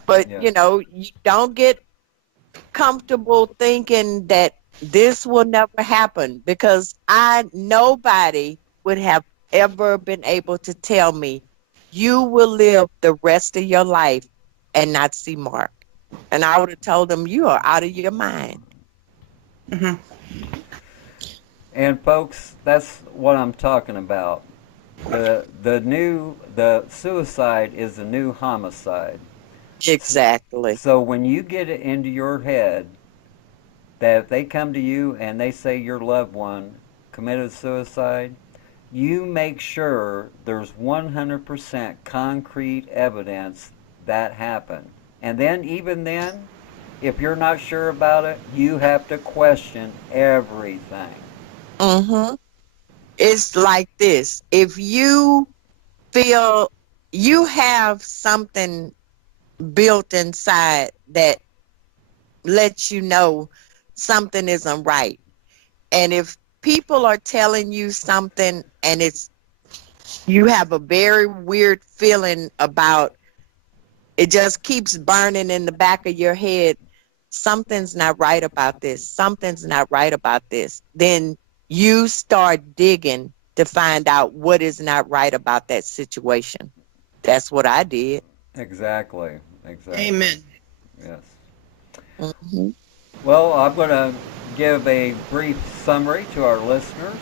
But, you don't get comfortable thinking that this will never happen, because nobody would have ever been able to tell me you will live the rest of your life and not see Mark. And I would have told them, you are out of your mind. Mm-hmm. And folks, that's what I'm talking about. The suicide is the new homicide. Exactly. So when you get it into your head that if they come to you and they say your loved one committed suicide, you make sure there's 100% concrete evidence that happened. And then, even then, if you're not sure about it, you have to question everything. Mm-hmm. It's like this. If you feel you have something built inside that lets you know something isn't right, and if people are telling you something and you have a very weird feeling about it, just keeps burning in the back of your head, something's not right about this, then you start digging to find out what is not right about that situation. That's what I did. Exactly. Amen. Yes. Mm-hmm. Well, I'm going to give a brief summary to our listeners.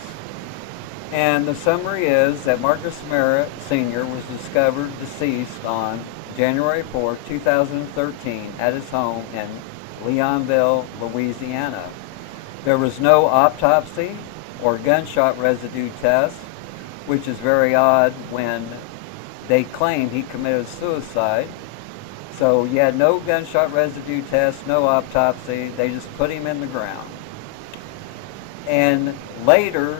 And the summary is that Marcus Merritt Sr. was discovered deceased on January 4, 2013 at his home in Leonville, Louisiana. There was no autopsy or gunshot residue test, which is very odd when they claim he committed suicide. So you had no gunshot residue test, no autopsy. They just put him in the ground. And later,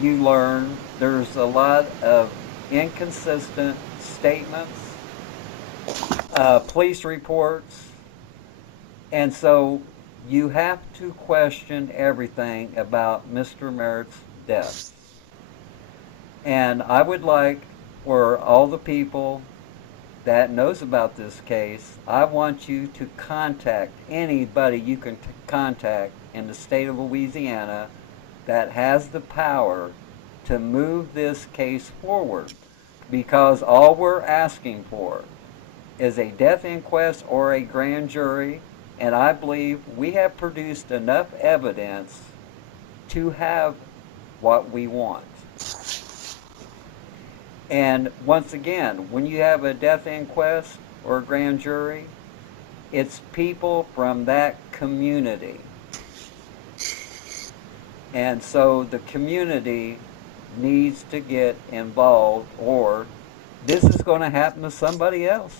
you learn there's a lot of inconsistent statements, police reports, and so you have to question everything about Mr. Merritt's death. And I would like for all the people that knows about this case, I want you to contact anybody you can contact in the state of Louisiana that has the power to move this case forward, because all we're asking for is a death inquest or a grand jury, and I believe we have produced enough evidence to have what we want. And once again, when you have a death inquest or a grand jury, it's people from that community. And so the community needs to get involved, or this is going to happen to somebody else.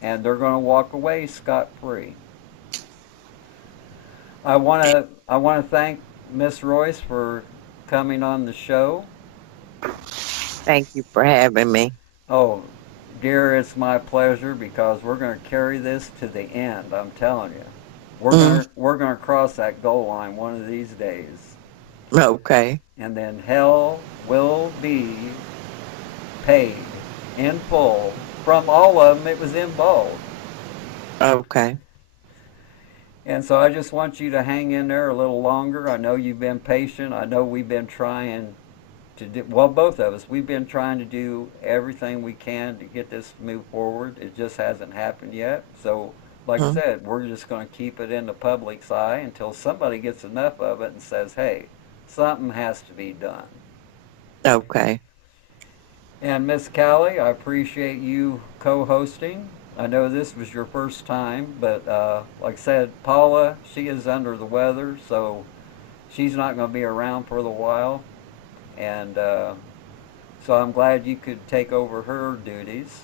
And they're going to walk away scot-free. I want to thank Miss Royce for coming on the show. Thank you for having me. Oh, dear, it's my pleasure, because we're going to carry this to the end. I'm telling you, we're going to cross that goal line one of these days, Okay. and then hell will be paid in full from all of them it was involved. Okay. And so I just want you to hang in there a little longer. I know you've been patient. I know we've been trying to do, well, both of us, we've been trying to do everything we can to get this moved forward. It just hasn't happened yet. So, like I said, we're just going to keep it in the public's eye until somebody gets enough of it and says, hey, something has to be done. Okay. And Miss Callie, I appreciate you co-hosting. I know this was your first time, but like I said, Paula, she is under the weather, so she's not going to be around for a while. And so I'm glad you could take over her duties.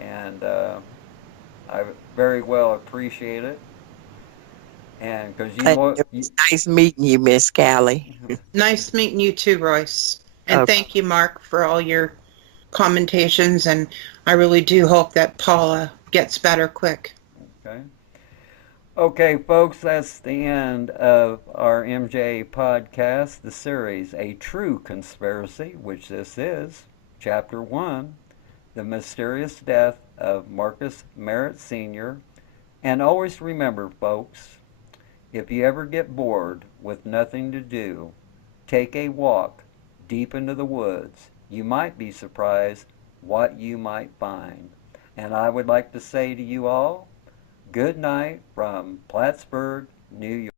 And I very well appreciate it. And because It was nice meeting you, Miss Callie. Nice meeting you too, Royce. And Okay. thank you, Mark, for all your commentations. And I really do hope that Paula gets better quick. Okay. Okay, folks, that's the end of our MJ podcast, the series, A True Conspiracy, which this is, Chapter 1, The Mysterious Death of Marcus Merritt Sr. And always remember, folks, if you ever get bored with nothing to do, take a walk deep into the woods. You might be surprised what you might find. And I would like to say to you all, good night from Plattsburgh, New York.